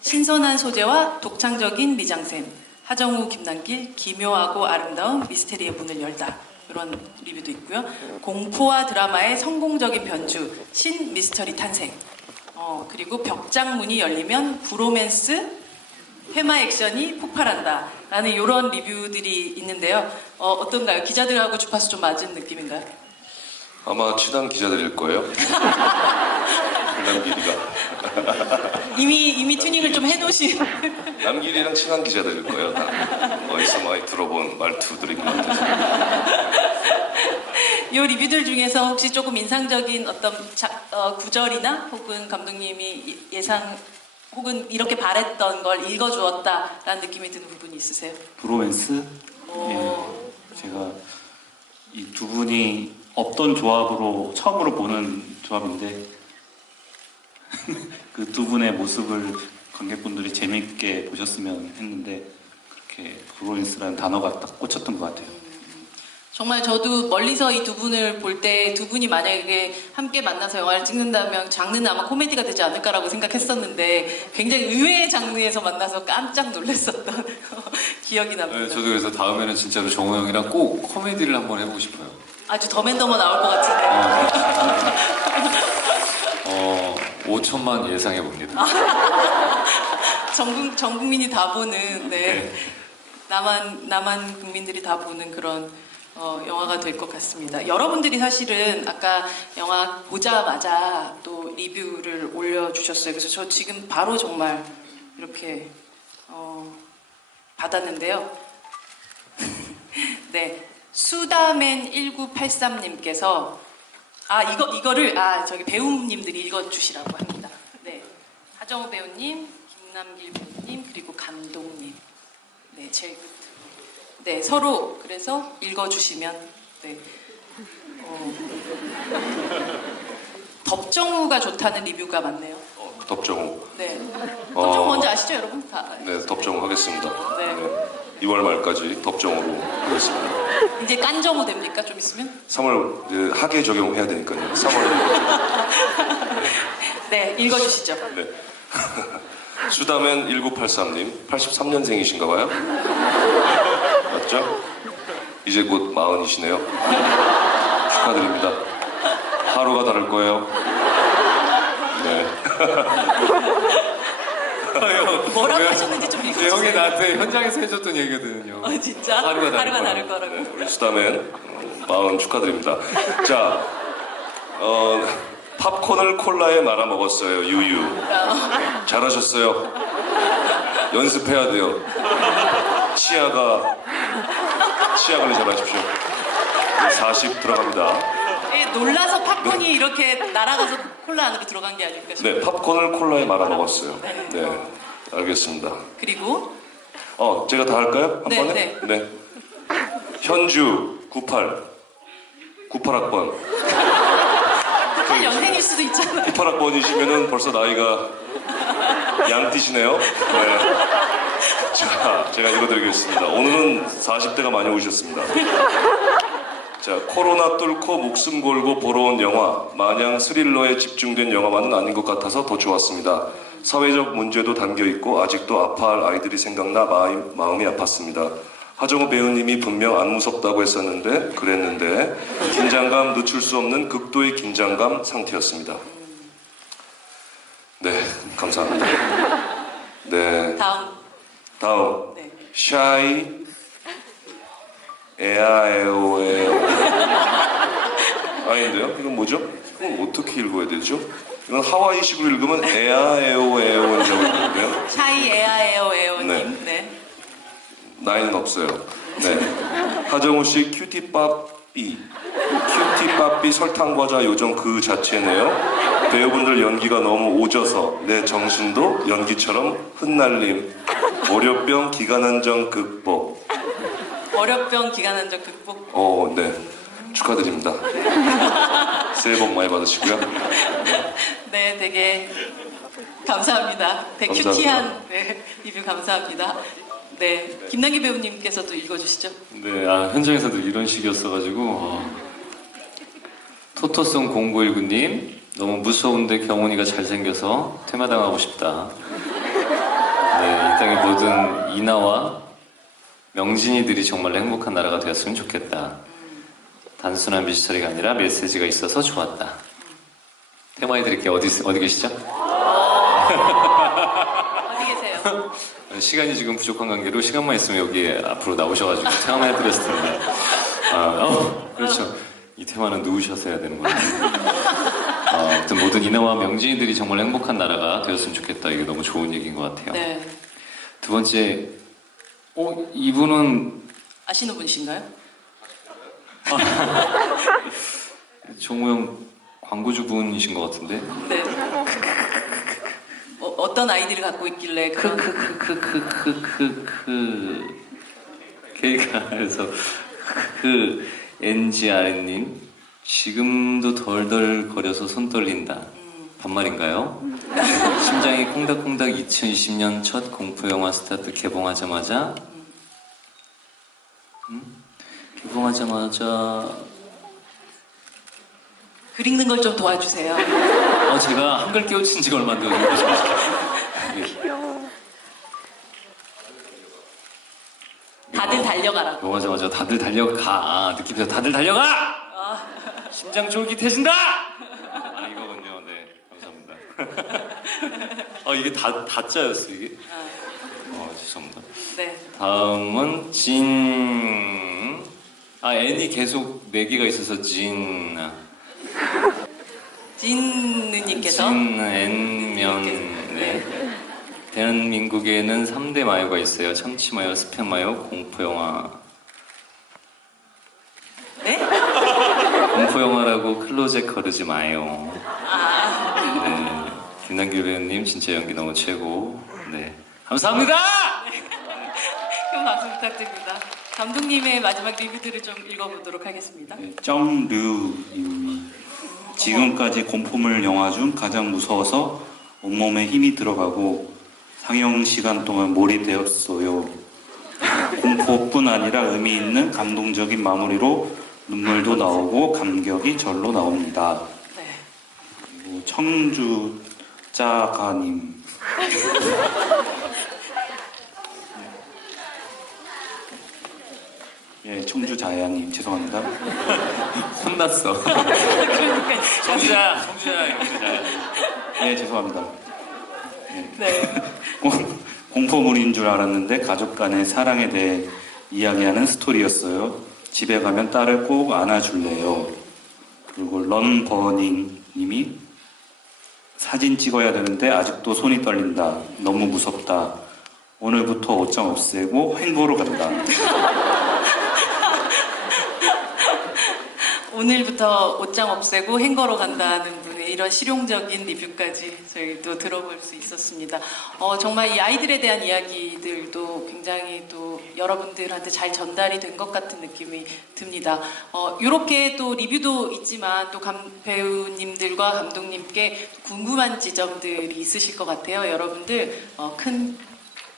신선한 소재와 독창적인 미장센, 하정우, 김남길, 기묘하고 아름다운 미스테리의 문을 열다. 이런 리뷰도 있고요. 공포와 드라마의 성공적인 변주, 신 미스터리 탄생. 그리고 벽장문이 열리면 브로맨스, 회마 액션이 폭발한다 라는 이런 리뷰들이 있는데요. 어떤가요? 기자들하고 주파수 좀 맞은 느낌인가요? 아마 친한 기자들일 거예요. 남길이가. 이미 튜닝을 좀 해놓으신. 남길이랑 친한 기자들일 거예요. 다. 어디서 많이 들어본 말투들인 것 같아서. 이 리뷰들 중에서 혹시 조금 인상적인 어떤 구절이나 혹은 감독님이 예상 혹은 이렇게 바랬던 걸 읽어주었다라는 느낌이 드는 부분이 있으세요? 브로맨스? 예, 제가 이 두 분이 없던 조합으로 처음으로 보는 조합인데 그 두 분의 모습을 관객분들이 재밌게 보셨으면 했는데 그렇게 브로맨스라는 단어가 딱 꽂혔던 것 같아요. 정말 저도 멀리서 이 두 분을 볼 때 두 분이 만약에 함께 만나서 영화를 찍는다면 장르는 아마 코미디가 되지 않을까라고 생각했었는데 굉장히 의외의 장르에서 만나서 깜짝 놀랐었던 기억이 납니다. 네, 저도 그래서 다음에는 진짜로 정우 형이랑 꼭 코미디를 한번 해보고 싶어요. 아주 더맨더머 나올 것 같은데. 5천만 예상해 봅니다. 전 국민이 다 보는, 네. 남한 국민들이 다 보는 그런 영화가 될 것 같습니다. 여러분들이 사실은 아까 영화 보자마자 또 리뷰를 올려주셨어요. 그래서 저 지금 바로 정말 이렇게 받았는데요. 네, 수다맨 1983님께서 이거를 저기 배우님들이 읽어주시라고 합니다. 네, 하정우 배우님, 김남길 배우님, 그리고 감독님. 네, 제일 끝. 네, 서로 그래서 읽어주시면. 네. 덥정우가 좋다는 리뷰가 많네요. 덥정우. 네. 덥정우 뭔지 아시죠, 여러분? 다. 네, 덥정우 하겠습니다. 네. 2월 말까지 덥정우로 하겠습니다. 이제 깐정우 됩니까, 좀 있으면? 3월 학예 적용해야 되니까요. 3월. 네, 읽어주시죠. 네. 수다맨 1983님, 83년생이신가 봐요? 맞죠? 이제 곧 40이시네요. 축하드립니다. 하루가 다를 거예요. 네. 뭐라고 하셨는지 좀 읽어주세요. 형이 나한테 현장에서 해줬던 얘기거든요. 진짜? 하루가 다를 다를 거라고. 네, 우리 수다맨 40 축하드립니다. 자, 팝콘을 콜라에 말아 먹었어요. 유유. 잘하셨어요. 연습해야 돼요. 치아 관리 잘 하십시오. 40 들어갑니다. 예, 놀라서 팝콘이 이렇게 날아가서 콜라 안으로 들어간 게 아닐까 싶어요. 네, 팝콘을 콜라에 말아 먹었어요. 네, 알겠습니다. 그리고 제가 다 할까요? 한 네, 번에? 네. 현주 98학번. 8연생일 수도 있잖아요. 98학번이시면은 벌써 나이가 양띠시네요. 네. 자, 제가 읽어드리겠습니다. 오늘은 40대가 많이 오셨습니다. 자, 코로나 뚫고 목숨 걸고 보러 온 영화. 마냥 스릴러에 집중된 영화만은 아닌 것 같아서 더 좋았습니다. 사회적 문제도 담겨있고 아직도 아파할 아이들이 생각나 마음이 아팠습니다. 하정우 배우님이 분명 안 무섭다고 했었는데 그랬는데 긴장감 늦출 수 없는 극도의 긴장감 상태였습니다. 네, 감사합니다. 네, 다음 네. 샤이 에아에오에오 아닌데요? 이건 뭐죠? 이건 어떻게 읽어야 되죠? 이건 하와이식으로 읽으면 에아에오에오라고 읽는데요. 샤이 에아에오에오님. 네. 네. 나이는 없어요. 네. 하정우 씨 큐티빠삐 설탕과자 요정 그 자체네요. 배우분들 연기가 너무 오져서 내 정신도 연기처럼 흩날림. 월요병 기간안정 극복. 월요병 기간안정 극복. 네. 축하드립니다. 새해 복 많이 받으시고요. 네, 되게 감사합니다. 되게 감사합니다. 큐티한 리뷰 감사합니다. 네, 김남기 배우님께서도 읽어주시죠. 네, 현장에서도 이런 식이었어가지고 토토송 0919님 너무 무서운데 경훈이가 잘생겨서 퇴마당하고 싶다. 네, 이 땅의 모든 이나와 명진이들이 정말로 행복한 나라가 되었으면 좋겠다. 단순한 뮤지컬이 아니라 메시지가 있어서 좋았다. 테마해 드릴게요. 어디 계시죠? 어디 계세요? 시간이 지금 부족한 관계로 시간만 있으면 여기 앞으로 나오셔가지고 테마해 드렸을 텐데. 그렇죠. 이 테마는 누우셔서 해야 되는 거예요. 아무튼 모든 이나와 명진이들이 정말 행복한 나라가 되었으면 좋겠다. 이게 너무 좋은 얘기인 것 같아요. 네. 두 번째, 이분은 아시는 분이신가요? 정우영 광고주분이신 것 같은데. 네. 어떤 아이디를 갖고 있길래 그런 케이카에서 NGR님 지금도 덜덜거려서 손 떨린다. 반말인가요? 심장이 콩닥콩닥 2020년 첫 공포영화 스타트 개봉하자마자 글 읽는 걸 좀 도와주세요. 제가 한글 깨우친 지가 얼마 안 됐는데 다들 달려가라고. 개봉하자마자 다들 달려가 느낌에서 다들 달려가! 심장 쫄깃해진다! 이거군요. 네, 감사합니다. 이게 다짜였어 이게? 죄송합니다. 네. 다음은 N이 계속 4개가 있어서 진느님께서 N면 네. 대한민국에는 3대 마요가 있어요. 참치마요, 스팸마요, 공포영화. 네? 공포영화라고 클로젯 거르지 마요. 네. 김남길 배우님 진짜 연기 너무 최고. 네. 감사합니다! 큰 박수 부탁드립니다. 감독님의 마지막 리뷰들을 좀 읽어보도록 하겠습니다. 정류님이 지금까지 공포물 영화 중 가장 무서워서 온몸에 힘이 들어가고 상영 시간 동안 몰입되었어요. 공포뿐 아니라 의미 있는 감동적인 마무리로 눈물도 나오고 감격이 절로 나옵니다. 네. 그리고 청주짜가님 청주자야님 죄송합니다. 혼났어. 그러니까 청주자. 죄송합니다. 네. 공포물인 줄 알았는데 가족 간의 사랑에 대해 이야기하는 스토리였어요. 집에 가면 딸을 꼭 안아줄래요. 그리고 런버닝 님이 사진 찍어야 되는데 아직도 손이 떨린다. 너무 무섭다. 오늘부터 옷장 없애고 횡보로 간다. 오늘부터 옷장 없애고 행거로 간다는 분의 이런 실용적인 리뷰까지 저희 또 들어볼 수 있었습니다. 정말 이 아이들에 대한 이야기들도 굉장히 또 여러분들한테 잘 전달이 된 것 같은 느낌이 듭니다. 이렇게 또 리뷰도 있지만 또 배우님들과 감독님께 궁금한 지점들이 있으실 것 같아요. 여러분들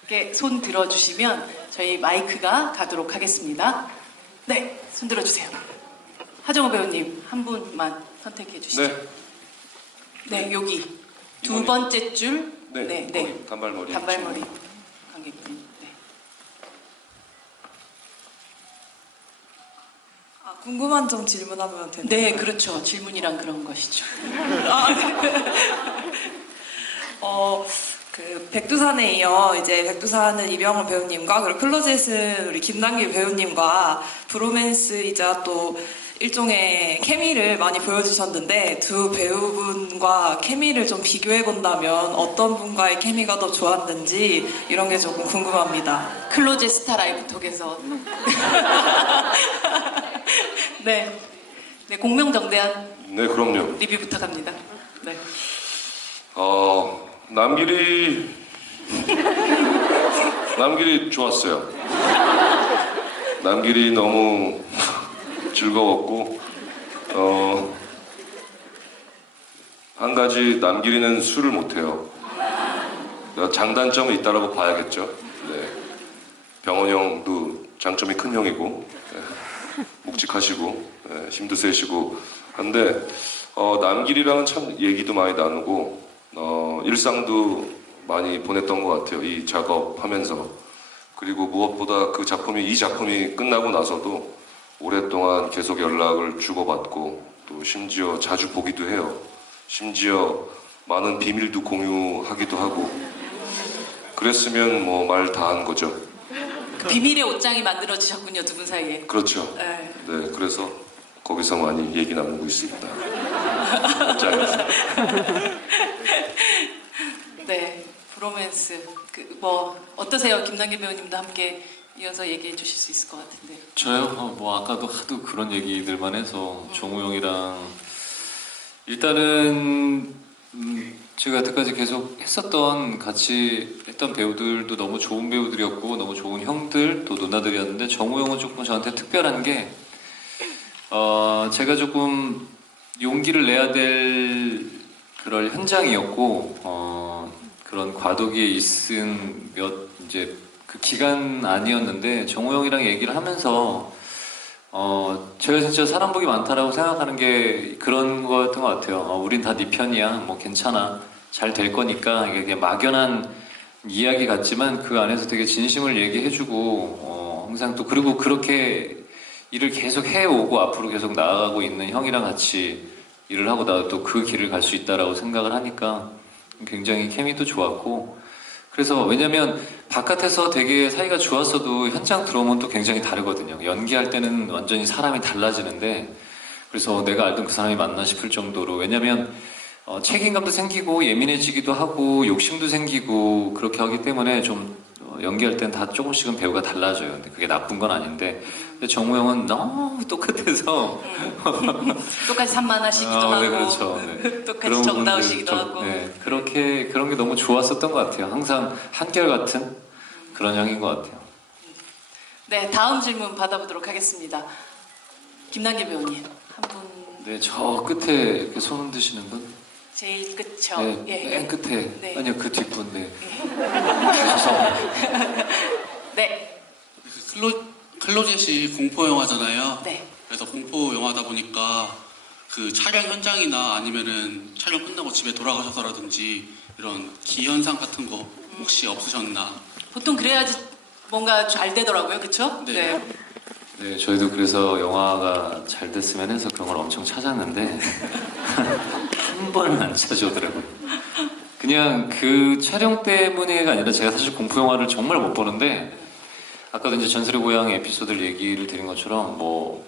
크게 손 들어주시면 저희 마이크가 가도록 하겠습니다. 네, 손 들어주세요. 하정우 배우님 한 분만 선택해 주시죠. 네. 네, 여기 두 번째 줄. 네. 거기 단발머리. 단발머리 관객분. 네. 궁금한 점 질문하면 되나요? 네, 그렇죠. 질문이란 그런 것이죠. 그 백두산에 이어 이제 백두산은 이병헌 배우님과 그리고 클로젯은 우리 김남길 배우님과 브로맨스이자 또 일종의 케미를 많이 보여주셨는데 두 배우분과 케미를 좀 비교해 본다면 어떤 분과의 케미가 더 좋았는지 이런 게 조금 궁금합니다. 클로제 스타 라이브 톡에서 네, 네 공명정대한 네, 그럼요. 리뷰 부탁합니다. 네. 남길이 좋았어요. 남길이 너무 즐거웠고, 한 가지 남길이는 술을 못해요. 장단점은 있다라고 봐야겠죠. 네. 병원 형도 장점이 큰 형이고, 네. 묵직하시고, 네. 힘도 세시고, 한데, 남길이랑은 참 얘기도 많이 나누고, 일상도 많이 보냈던 것 같아요. 이 작업하면서. 그리고 무엇보다 이 작품이 끝나고 나서도 오랫동안 계속 연락을 주고받고 또 심지어 자주 보기도 해요. 심지어 많은 비밀도 공유하기도 하고 그랬으면 뭐 말 다 한 거죠. 그 비밀의 옷장이 만들어지셨군요, 두 분 사이에. 그렇죠. 네. 네, 그래서 거기서 많이 얘기 나누고 있습니다. 옷장에서. 네, 브로맨스. 어떠세요? 김남길 배우님도 함께 이어서 얘기해 주실 수 있을 것 같은데. 저요? 뭐 아까도 하도 그런 얘기들만 해서 정우 형이랑 일단은 제가 여태까지 계속 같이 했던 배우들도 너무 좋은 배우들이었고 너무 좋은 형들 또 누나들이었는데 정우 형은 조금 저한테 특별한 게 제가 조금 용기를 내야 될 그럴 현장이었고 그런 과도기에 있은 이제 그 기간 아니었는데 정우 형이랑 얘기를 하면서 제가 진짜 사람 복이 많다라고 생각하는 게 그런 거였던 것 같아요. 우린 다 네 편이야. 뭐 괜찮아. 잘 될 거니까 이게 그냥 막연한 이야기 같지만 그 안에서 되게 진심을 얘기해주고 항상 또 그리고 그렇게 일을 계속 해오고 앞으로 계속 나아가고 있는 형이랑 같이 일을 하고 나도 또 그 길을 갈 수 있다라고 생각을 하니까 굉장히 케미도 좋았고 그래서 왜냐면 바깥에서 되게 사이가 좋았어도 현장 들어오면 또 굉장히 다르거든요. 연기할 때는 완전히 사람이 달라지는데 그래서 내가 알던 그 사람이 맞나 싶을 정도로 왜냐면 책임감도 생기고 예민해지기도 하고 욕심도 생기고 그렇게 하기 때문에 좀 연기할 땐 다 조금씩은 배우가 달라져요. 근데 그게 나쁜 건 아닌데 근데 정우 형은 너무 똑같아서 똑같이 산만하시기도 하고 네, 그렇죠. 네. 똑같이 정다우시기도 하고 네, 그런 게 너무 좋았었던 것 같아요. 항상 한결같은 그런 형인 것 같아요. 네, 다음 질문 받아보도록 하겠습니다. 김남길 배우님 한 분 네, 저 끝에 이렇게 손 흔드시는 분? 제일 끝이죠. 네, 맨 끝에. 네. 아니요, 그 뒷분, 네. 네. 클로젯이 공포 영화잖아요. 네. 그래서 공포 영화다 보니까 그 촬영 현장이나 아니면은 촬영 끝나고 집에 돌아가셔서라든지 이런 기현상 같은 거 혹시 없으셨나? 보통 그래야지 뭔가 잘 되더라고요, 그렇죠? 네. 네, 저희도 그래서 영화가 잘 됐으면 해서 그런 걸 엄청 찾았는데 한 번은 안 찾아오더라고요. 그냥 그 촬영 때문에가 아니라 제가 사실 공포 영화를 정말 못 보는데 아까도 이제 전설의 고향 에피소드를 얘기를 드린 것처럼 뭐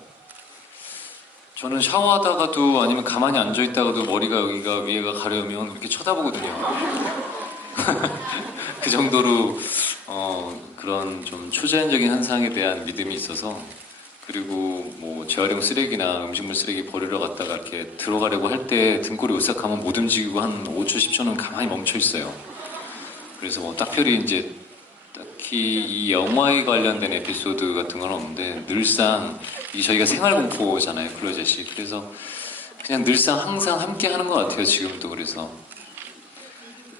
저는 샤워하다가도 아니면 가만히 앉아 있다가도 머리가 여기가 위에가 가려우면 이렇게 쳐다보거든요. 그 정도로 그런 좀 초자연적인 현상에 대한 믿음이 있어서 그리고 뭐 재활용 쓰레기나 음식물 쓰레기 버리러 갔다가 이렇게 들어가려고 할 때 등골이 오싹하면 못 움직이고 한 5초, 10초는 가만히 멈춰 있어요. 그래서 뭐 딱별히 이제 딱히 이 영화에 관련된 에피소드 같은 건 없는데 늘상 이 저희가 생활공포잖아요, 클로젯이. 그래서 그냥 늘상 항상 함께 하는 것 같아요, 지금도. 그래서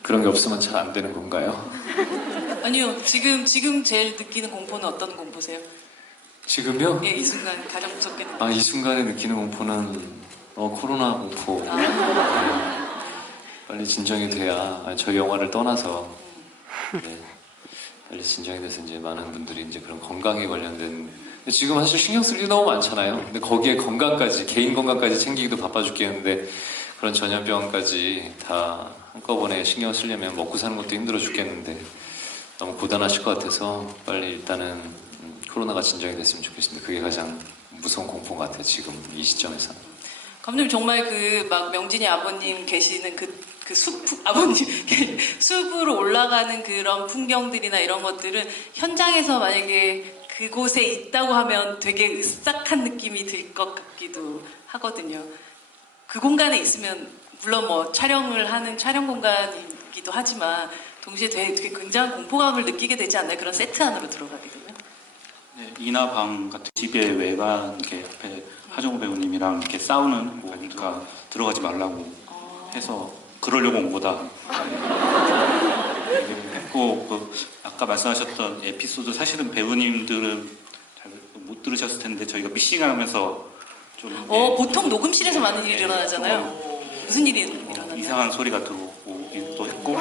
그런 게 없으면 잘 안 되는 건가요? 아니요, 지금 제일 느끼는 공포는 어떤 공포세요? 지금요? 예, 이 순간 가장 무섭게 느끼는. 이 순간에 느끼는 공포는 코로나 공포. 빨리 진정이 돼야 저희 영화를 떠나서 네, 빨리 진정이 돼서 이제 많은 분들이 이제 그런 건강에 관련된 근데 지금 사실 신경 쓸 일이 너무 많잖아요. 근데 거기에 건강까지 개인 건강까지 챙기기도 바빠 죽겠는데 그런 전염병까지 다 한꺼번에 신경 쓰려면 먹고 사는 것도 힘들어 죽겠는데 너무 고단하실 것 같아서 빨리 일단은 코로나가 진정이 됐으면 좋겠습니다. 그게 가장 무서운 공포인 것 같아요. 지금 이 시점에서. 감독님 정말 그 막 명진이 아버님 계시는 그 숲, 아버님 숲으로 올라가는 그런 풍경들이나 이런 것들은 현장에서 만약에 그곳에 있다고 하면 되게 으싹한 느낌이 들 것 같기도 하거든요. 그 공간에 있으면 물론 뭐 촬영을 하는 촬영 공간이기도 하지만 동시에 되게 굉장한 공포감을 느끼게 되지 않나요? 그런 세트 안으로 들어가게 되면. 네, 이나 방 같은 집의 외관 이렇게 앞에 하정우 배우님이랑 이렇게 싸우는 거 보니까 들어가지 말라고 해서 그러려고 온 거다. 했고 그 아까 말씀하셨던 에피소드 사실은 배우님들은 잘 못 들으셨을 텐데 저희가 미싱하면서 좀 보통 녹음실에서 많은 일이 일어나잖아요. 무슨 일이 일어나나요? 이상한 소리가 들어오기도 했고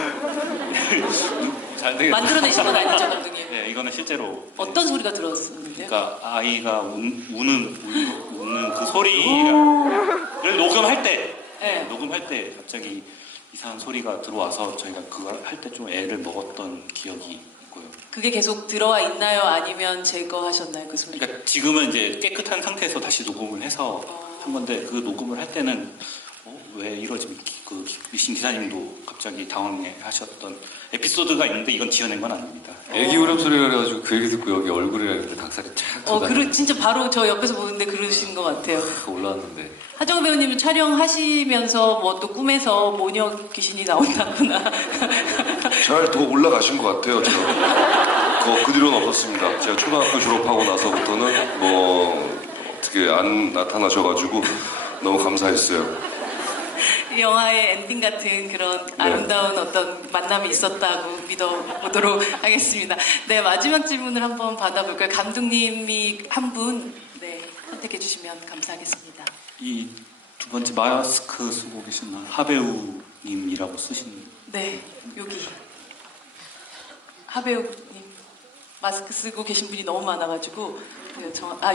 잘 되게 만들어내신 건 아니죠, 감독님? 네, 이거는 실제로 어떤 소리가 들었었는데요? 그러니까 아이가 우는 그 소리를 녹음할 때 네. 녹음할 때 갑자기 이상한 소리가 들어와서 저희가 그걸 할 때 좀 애를 먹었던 기억이 있고요. 그게 계속 들어와 있나요? 아니면 제거하셨나요, 그 소리? 그러니까 지금은 이제 깨끗한 상태에서 다시 녹음을 해서 한 건데 그 녹음을 할 때는 왜 이러지? 그 미신 기사님도 갑자기 당황해하셨던 에피소드가 있는데 이건 지어낸 건 아닙니다. 애기 울음소리가 그래가지고 그 얘기 듣고 여기 얼굴에 이렇게 닭살이 착 돋아요. 진짜 바로 저 옆에서 보는데 그러신 것 같아요. 올라왔는데 하정우 배우님은 촬영하시면서 뭐 또 꿈에서 모녀 귀신이 나온다거나 잘 더 올라가신 것 같아요. 그 뒤로는 없었습니다. 제가 초등학교 졸업하고 나서부터는 뭐 어떻게 안 나타나셔가지고 너무 감사했어요. 영화의 엔딩 같은 그런 아름다운 어떤 만남이 있었다고 믿어보도록 하겠습니다. 네, 마지막 질문을 한번 받아볼까요? 감독님이 한 분 선택해 주시면 감사하겠습니다. 이 두 번째 마스크 쓰고 계신 하배우님이라고 쓰신 네, 여기 하배우님 마스크 쓰고 계신 분이 너무 많아가지고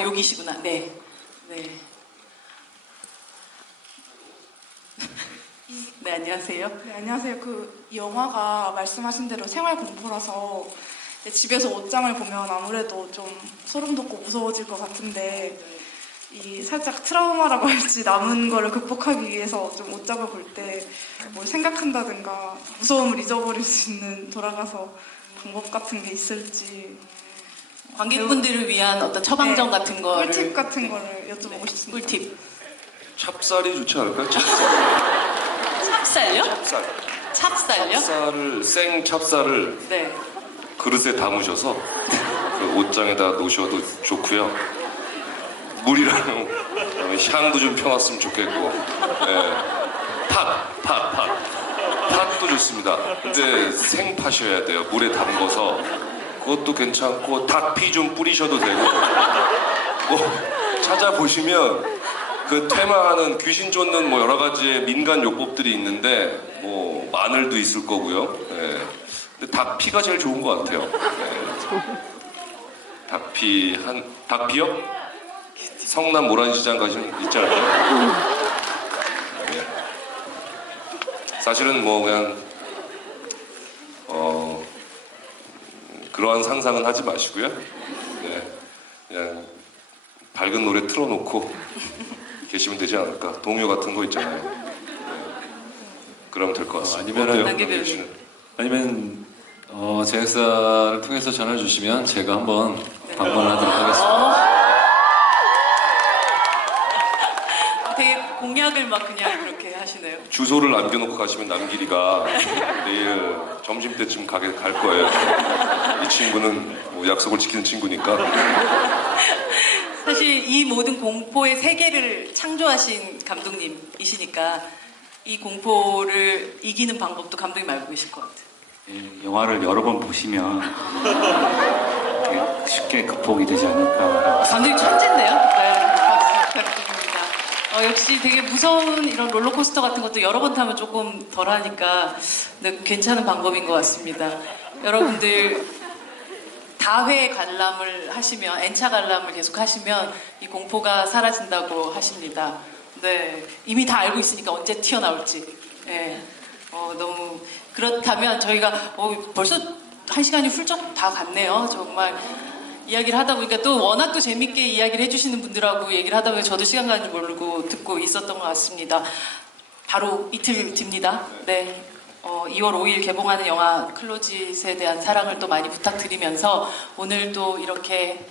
여기시구나. 네. 네, 안녕하세요. 네, 안녕하세요. 그 영화가 말씀하신 대로 생활 공포라서 이제 집에서 옷장을 보면 아무래도 좀 소름 돋고 무서워질 것 같은데 이 살짝 트라우마라고 할지 남은 거를 극복하기 위해서 좀 옷장을 볼 때 뭘 생각한다든가 무서움을 잊어버릴 수 있는 돌아가서 방법 같은 게 있을지 관객분들을 위한 어떤 처방전 네, 같은 거를 꿀팁 같은 거를 여쭤보고 싶습니다. 꿀팁. 찹쌀이 좋지 않을까요? 찹쌀. 찹쌀요? 찹쌀요? 찹쌀을 생 찹쌀을 네. 그릇에 담으셔서 그 옷장에다 놓으셔도 좋고요. 물이랑 그다음에 향도 좀 펴놨으면 좋겠고, 팥도 좋습니다. 근데 생팥이어야 돼요. 물에 담궈서 그것도 괜찮고 닭피 좀 뿌리셔도 되고. 뭐 찾아보시면 그 퇴마하는 귀신 쫓는 뭐 여러 가지의 민간 요법들이 있는데 뭐 마늘도 있을 거고요. 근데 닭피가 제일 좋은 것 같아요. 닭피요? 성남 모란시장 가시면 있잖아요. 사실은 뭐 그냥 그러한 상상은 하지 마시고요. 그냥 밝은 노래 틀어놓고 계시면 되지 않을까. 동요 같은 거 있잖아요. 그러면 될 것 같습니다. 아니면은 어때요? 단계 아니면 제작사를 통해서 전화를 주시면 제가 한번 방문을 하도록 하겠습니다. 되게 공약을 막 그냥 그렇게 하시네요. 주소를 남겨놓고 가시면 남길이가 내일 점심 때쯤 갈 거예요. 이 친구는 뭐 약속을 지키는 친구니까. 사실 이 모든 공포의 세계를 창조하신 감독님이시니까 이 공포를 이기는 방법도 감독님 알고 계실 것 같아요. 예, 영화를 여러 번 보시면 이렇게 쉽게 극복이 되지 않을까. 감독님 천재인데요? 네, 박수 부탁드립니다. 역시 되게 무서운 이런 롤러코스터 같은 것도 여러 번 타면 조금 덜하니까 네, 괜찮은 방법인 것 같습니다. 여러분들 다회 관람을 하시면, N차 관람을 계속 하시면 이 공포가 사라진다고 하십니다. 네, 이미 다 알고 있으니까 언제 튀어나올지. 네, 너무 그렇다면 저희가 벌써 1시간이 훌쩍 다 갔네요. 정말 이야기를 하다 보니까 또 워낙 또 재밌게 이야기를 해주시는 분들하고 얘기를 하다 보니 저도 시간 가는 줄 모르고 듣고 있었던 것 같습니다. 바로 이틀 뒤입니다. 네. 2월 5일 개봉하는 영화 클로짓에 대한 사랑을 또 많이 부탁드리면서 오늘 또 이렇게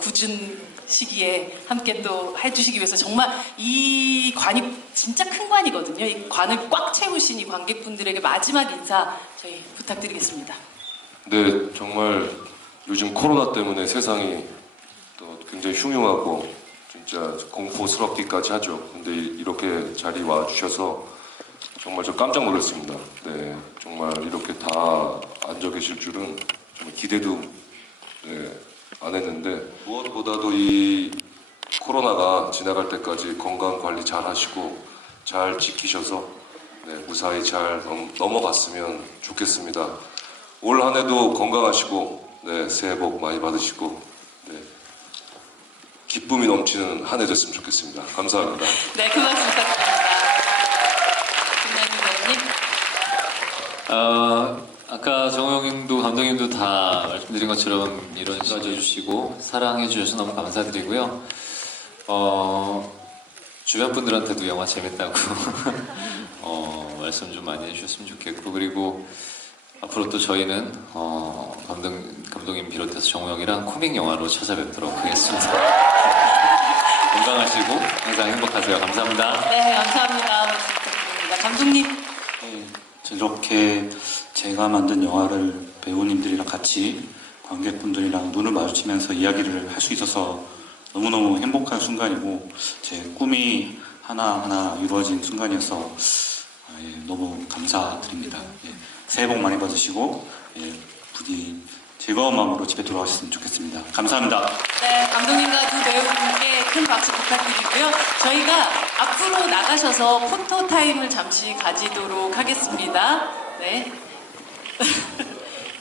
굳은 시기에 함께 또 해주시기 위해서 정말 이 관이 진짜 큰 관이거든요. 이 관을 꽉 채우신 이 관객분들에게 마지막 인사 저희 부탁드리겠습니다. 네, 정말 요즘 코로나 때문에 세상이 또 굉장히 흉흉하고 진짜 공포스럽기까지 하죠. 근데 이렇게 자리 와 주셔서 정말 저 깜짝 놀랐습니다. 네, 정말 이렇게 다 앉아 계실 줄은 정말 기대도 안 했는데 무엇보다도 이 코로나가 지나갈 때까지 건강 관리 잘 하시고 잘 지키셔서 무사히 잘 넘어갔으면 좋겠습니다. 올 한 해도 건강하시고 새해 복 많이 받으시고 기쁨이 넘치는 한 해 됐으면 좋겠습니다. 감사합니다. 네, 그 말씀 부탁드립니다. 김남희 배우님. 아까 정우영님도 감독님도 다 말씀드린 것처럼 이런 시간 주시고 사랑해 주셔서 너무 감사드리고요. 주변 분들한테도 영화 재밌다고 말씀 좀 많이 해주셨으면 좋겠고, 그리고 앞으로 또 저희는 감독님 비롯해서 정우영이랑 코믹 영화로 찾아뵙도록 하겠습니다. 건강하시고 항상 행복하세요. 감사합니다. 네, 감사합니다. 말씀 부탁드립니다. 감독님. 네, 이렇게 제가 만든 영화를 배우님들이랑 같이 관객분들이랑 눈을 마주치면서 이야기를 할 수 있어서 너무너무 행복한 순간이고 제 꿈이 하나하나 이루어진 순간이어서 너무 감사드립니다. 새해 복 많이 받으시고 부디 즐거운 마음으로 집에 돌아가셨으면 좋겠습니다. 감사합니다. 네, 감독님과 두 배우분께 큰 박수 부탁드리고요. 저희가 앞으로 나가셔서 포토 타임을 잠시 가지도록 하겠습니다. 네.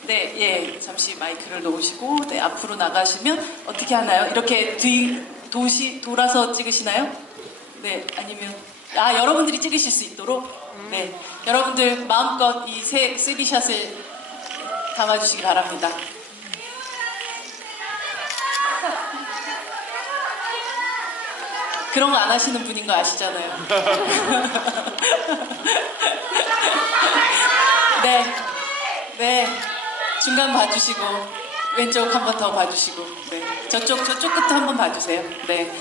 네, 예, 잠시 마이크를 놓으시고, 네, 앞으로 나가시면 어떻게 하나요? 이렇게 돌아서 찍으시나요? 네, 아니면, 여러분들이 찍으실 수 있도록? 네, 여러분들 마음껏 이 3D샷을 담아주시기 바랍니다. 그런 거 안 하시는 분인 거 아시잖아요. 네. 네. 중간 봐주시고, 왼쪽 한 번 더 봐주시고, 네. 저쪽 끝도 한 번 봐주세요. 네.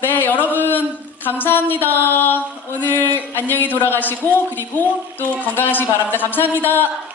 네, 여러분, 감사합니다. 오늘 안녕히 돌아가시고, 그리고 또 건강하시기 바랍니다. 감사합니다.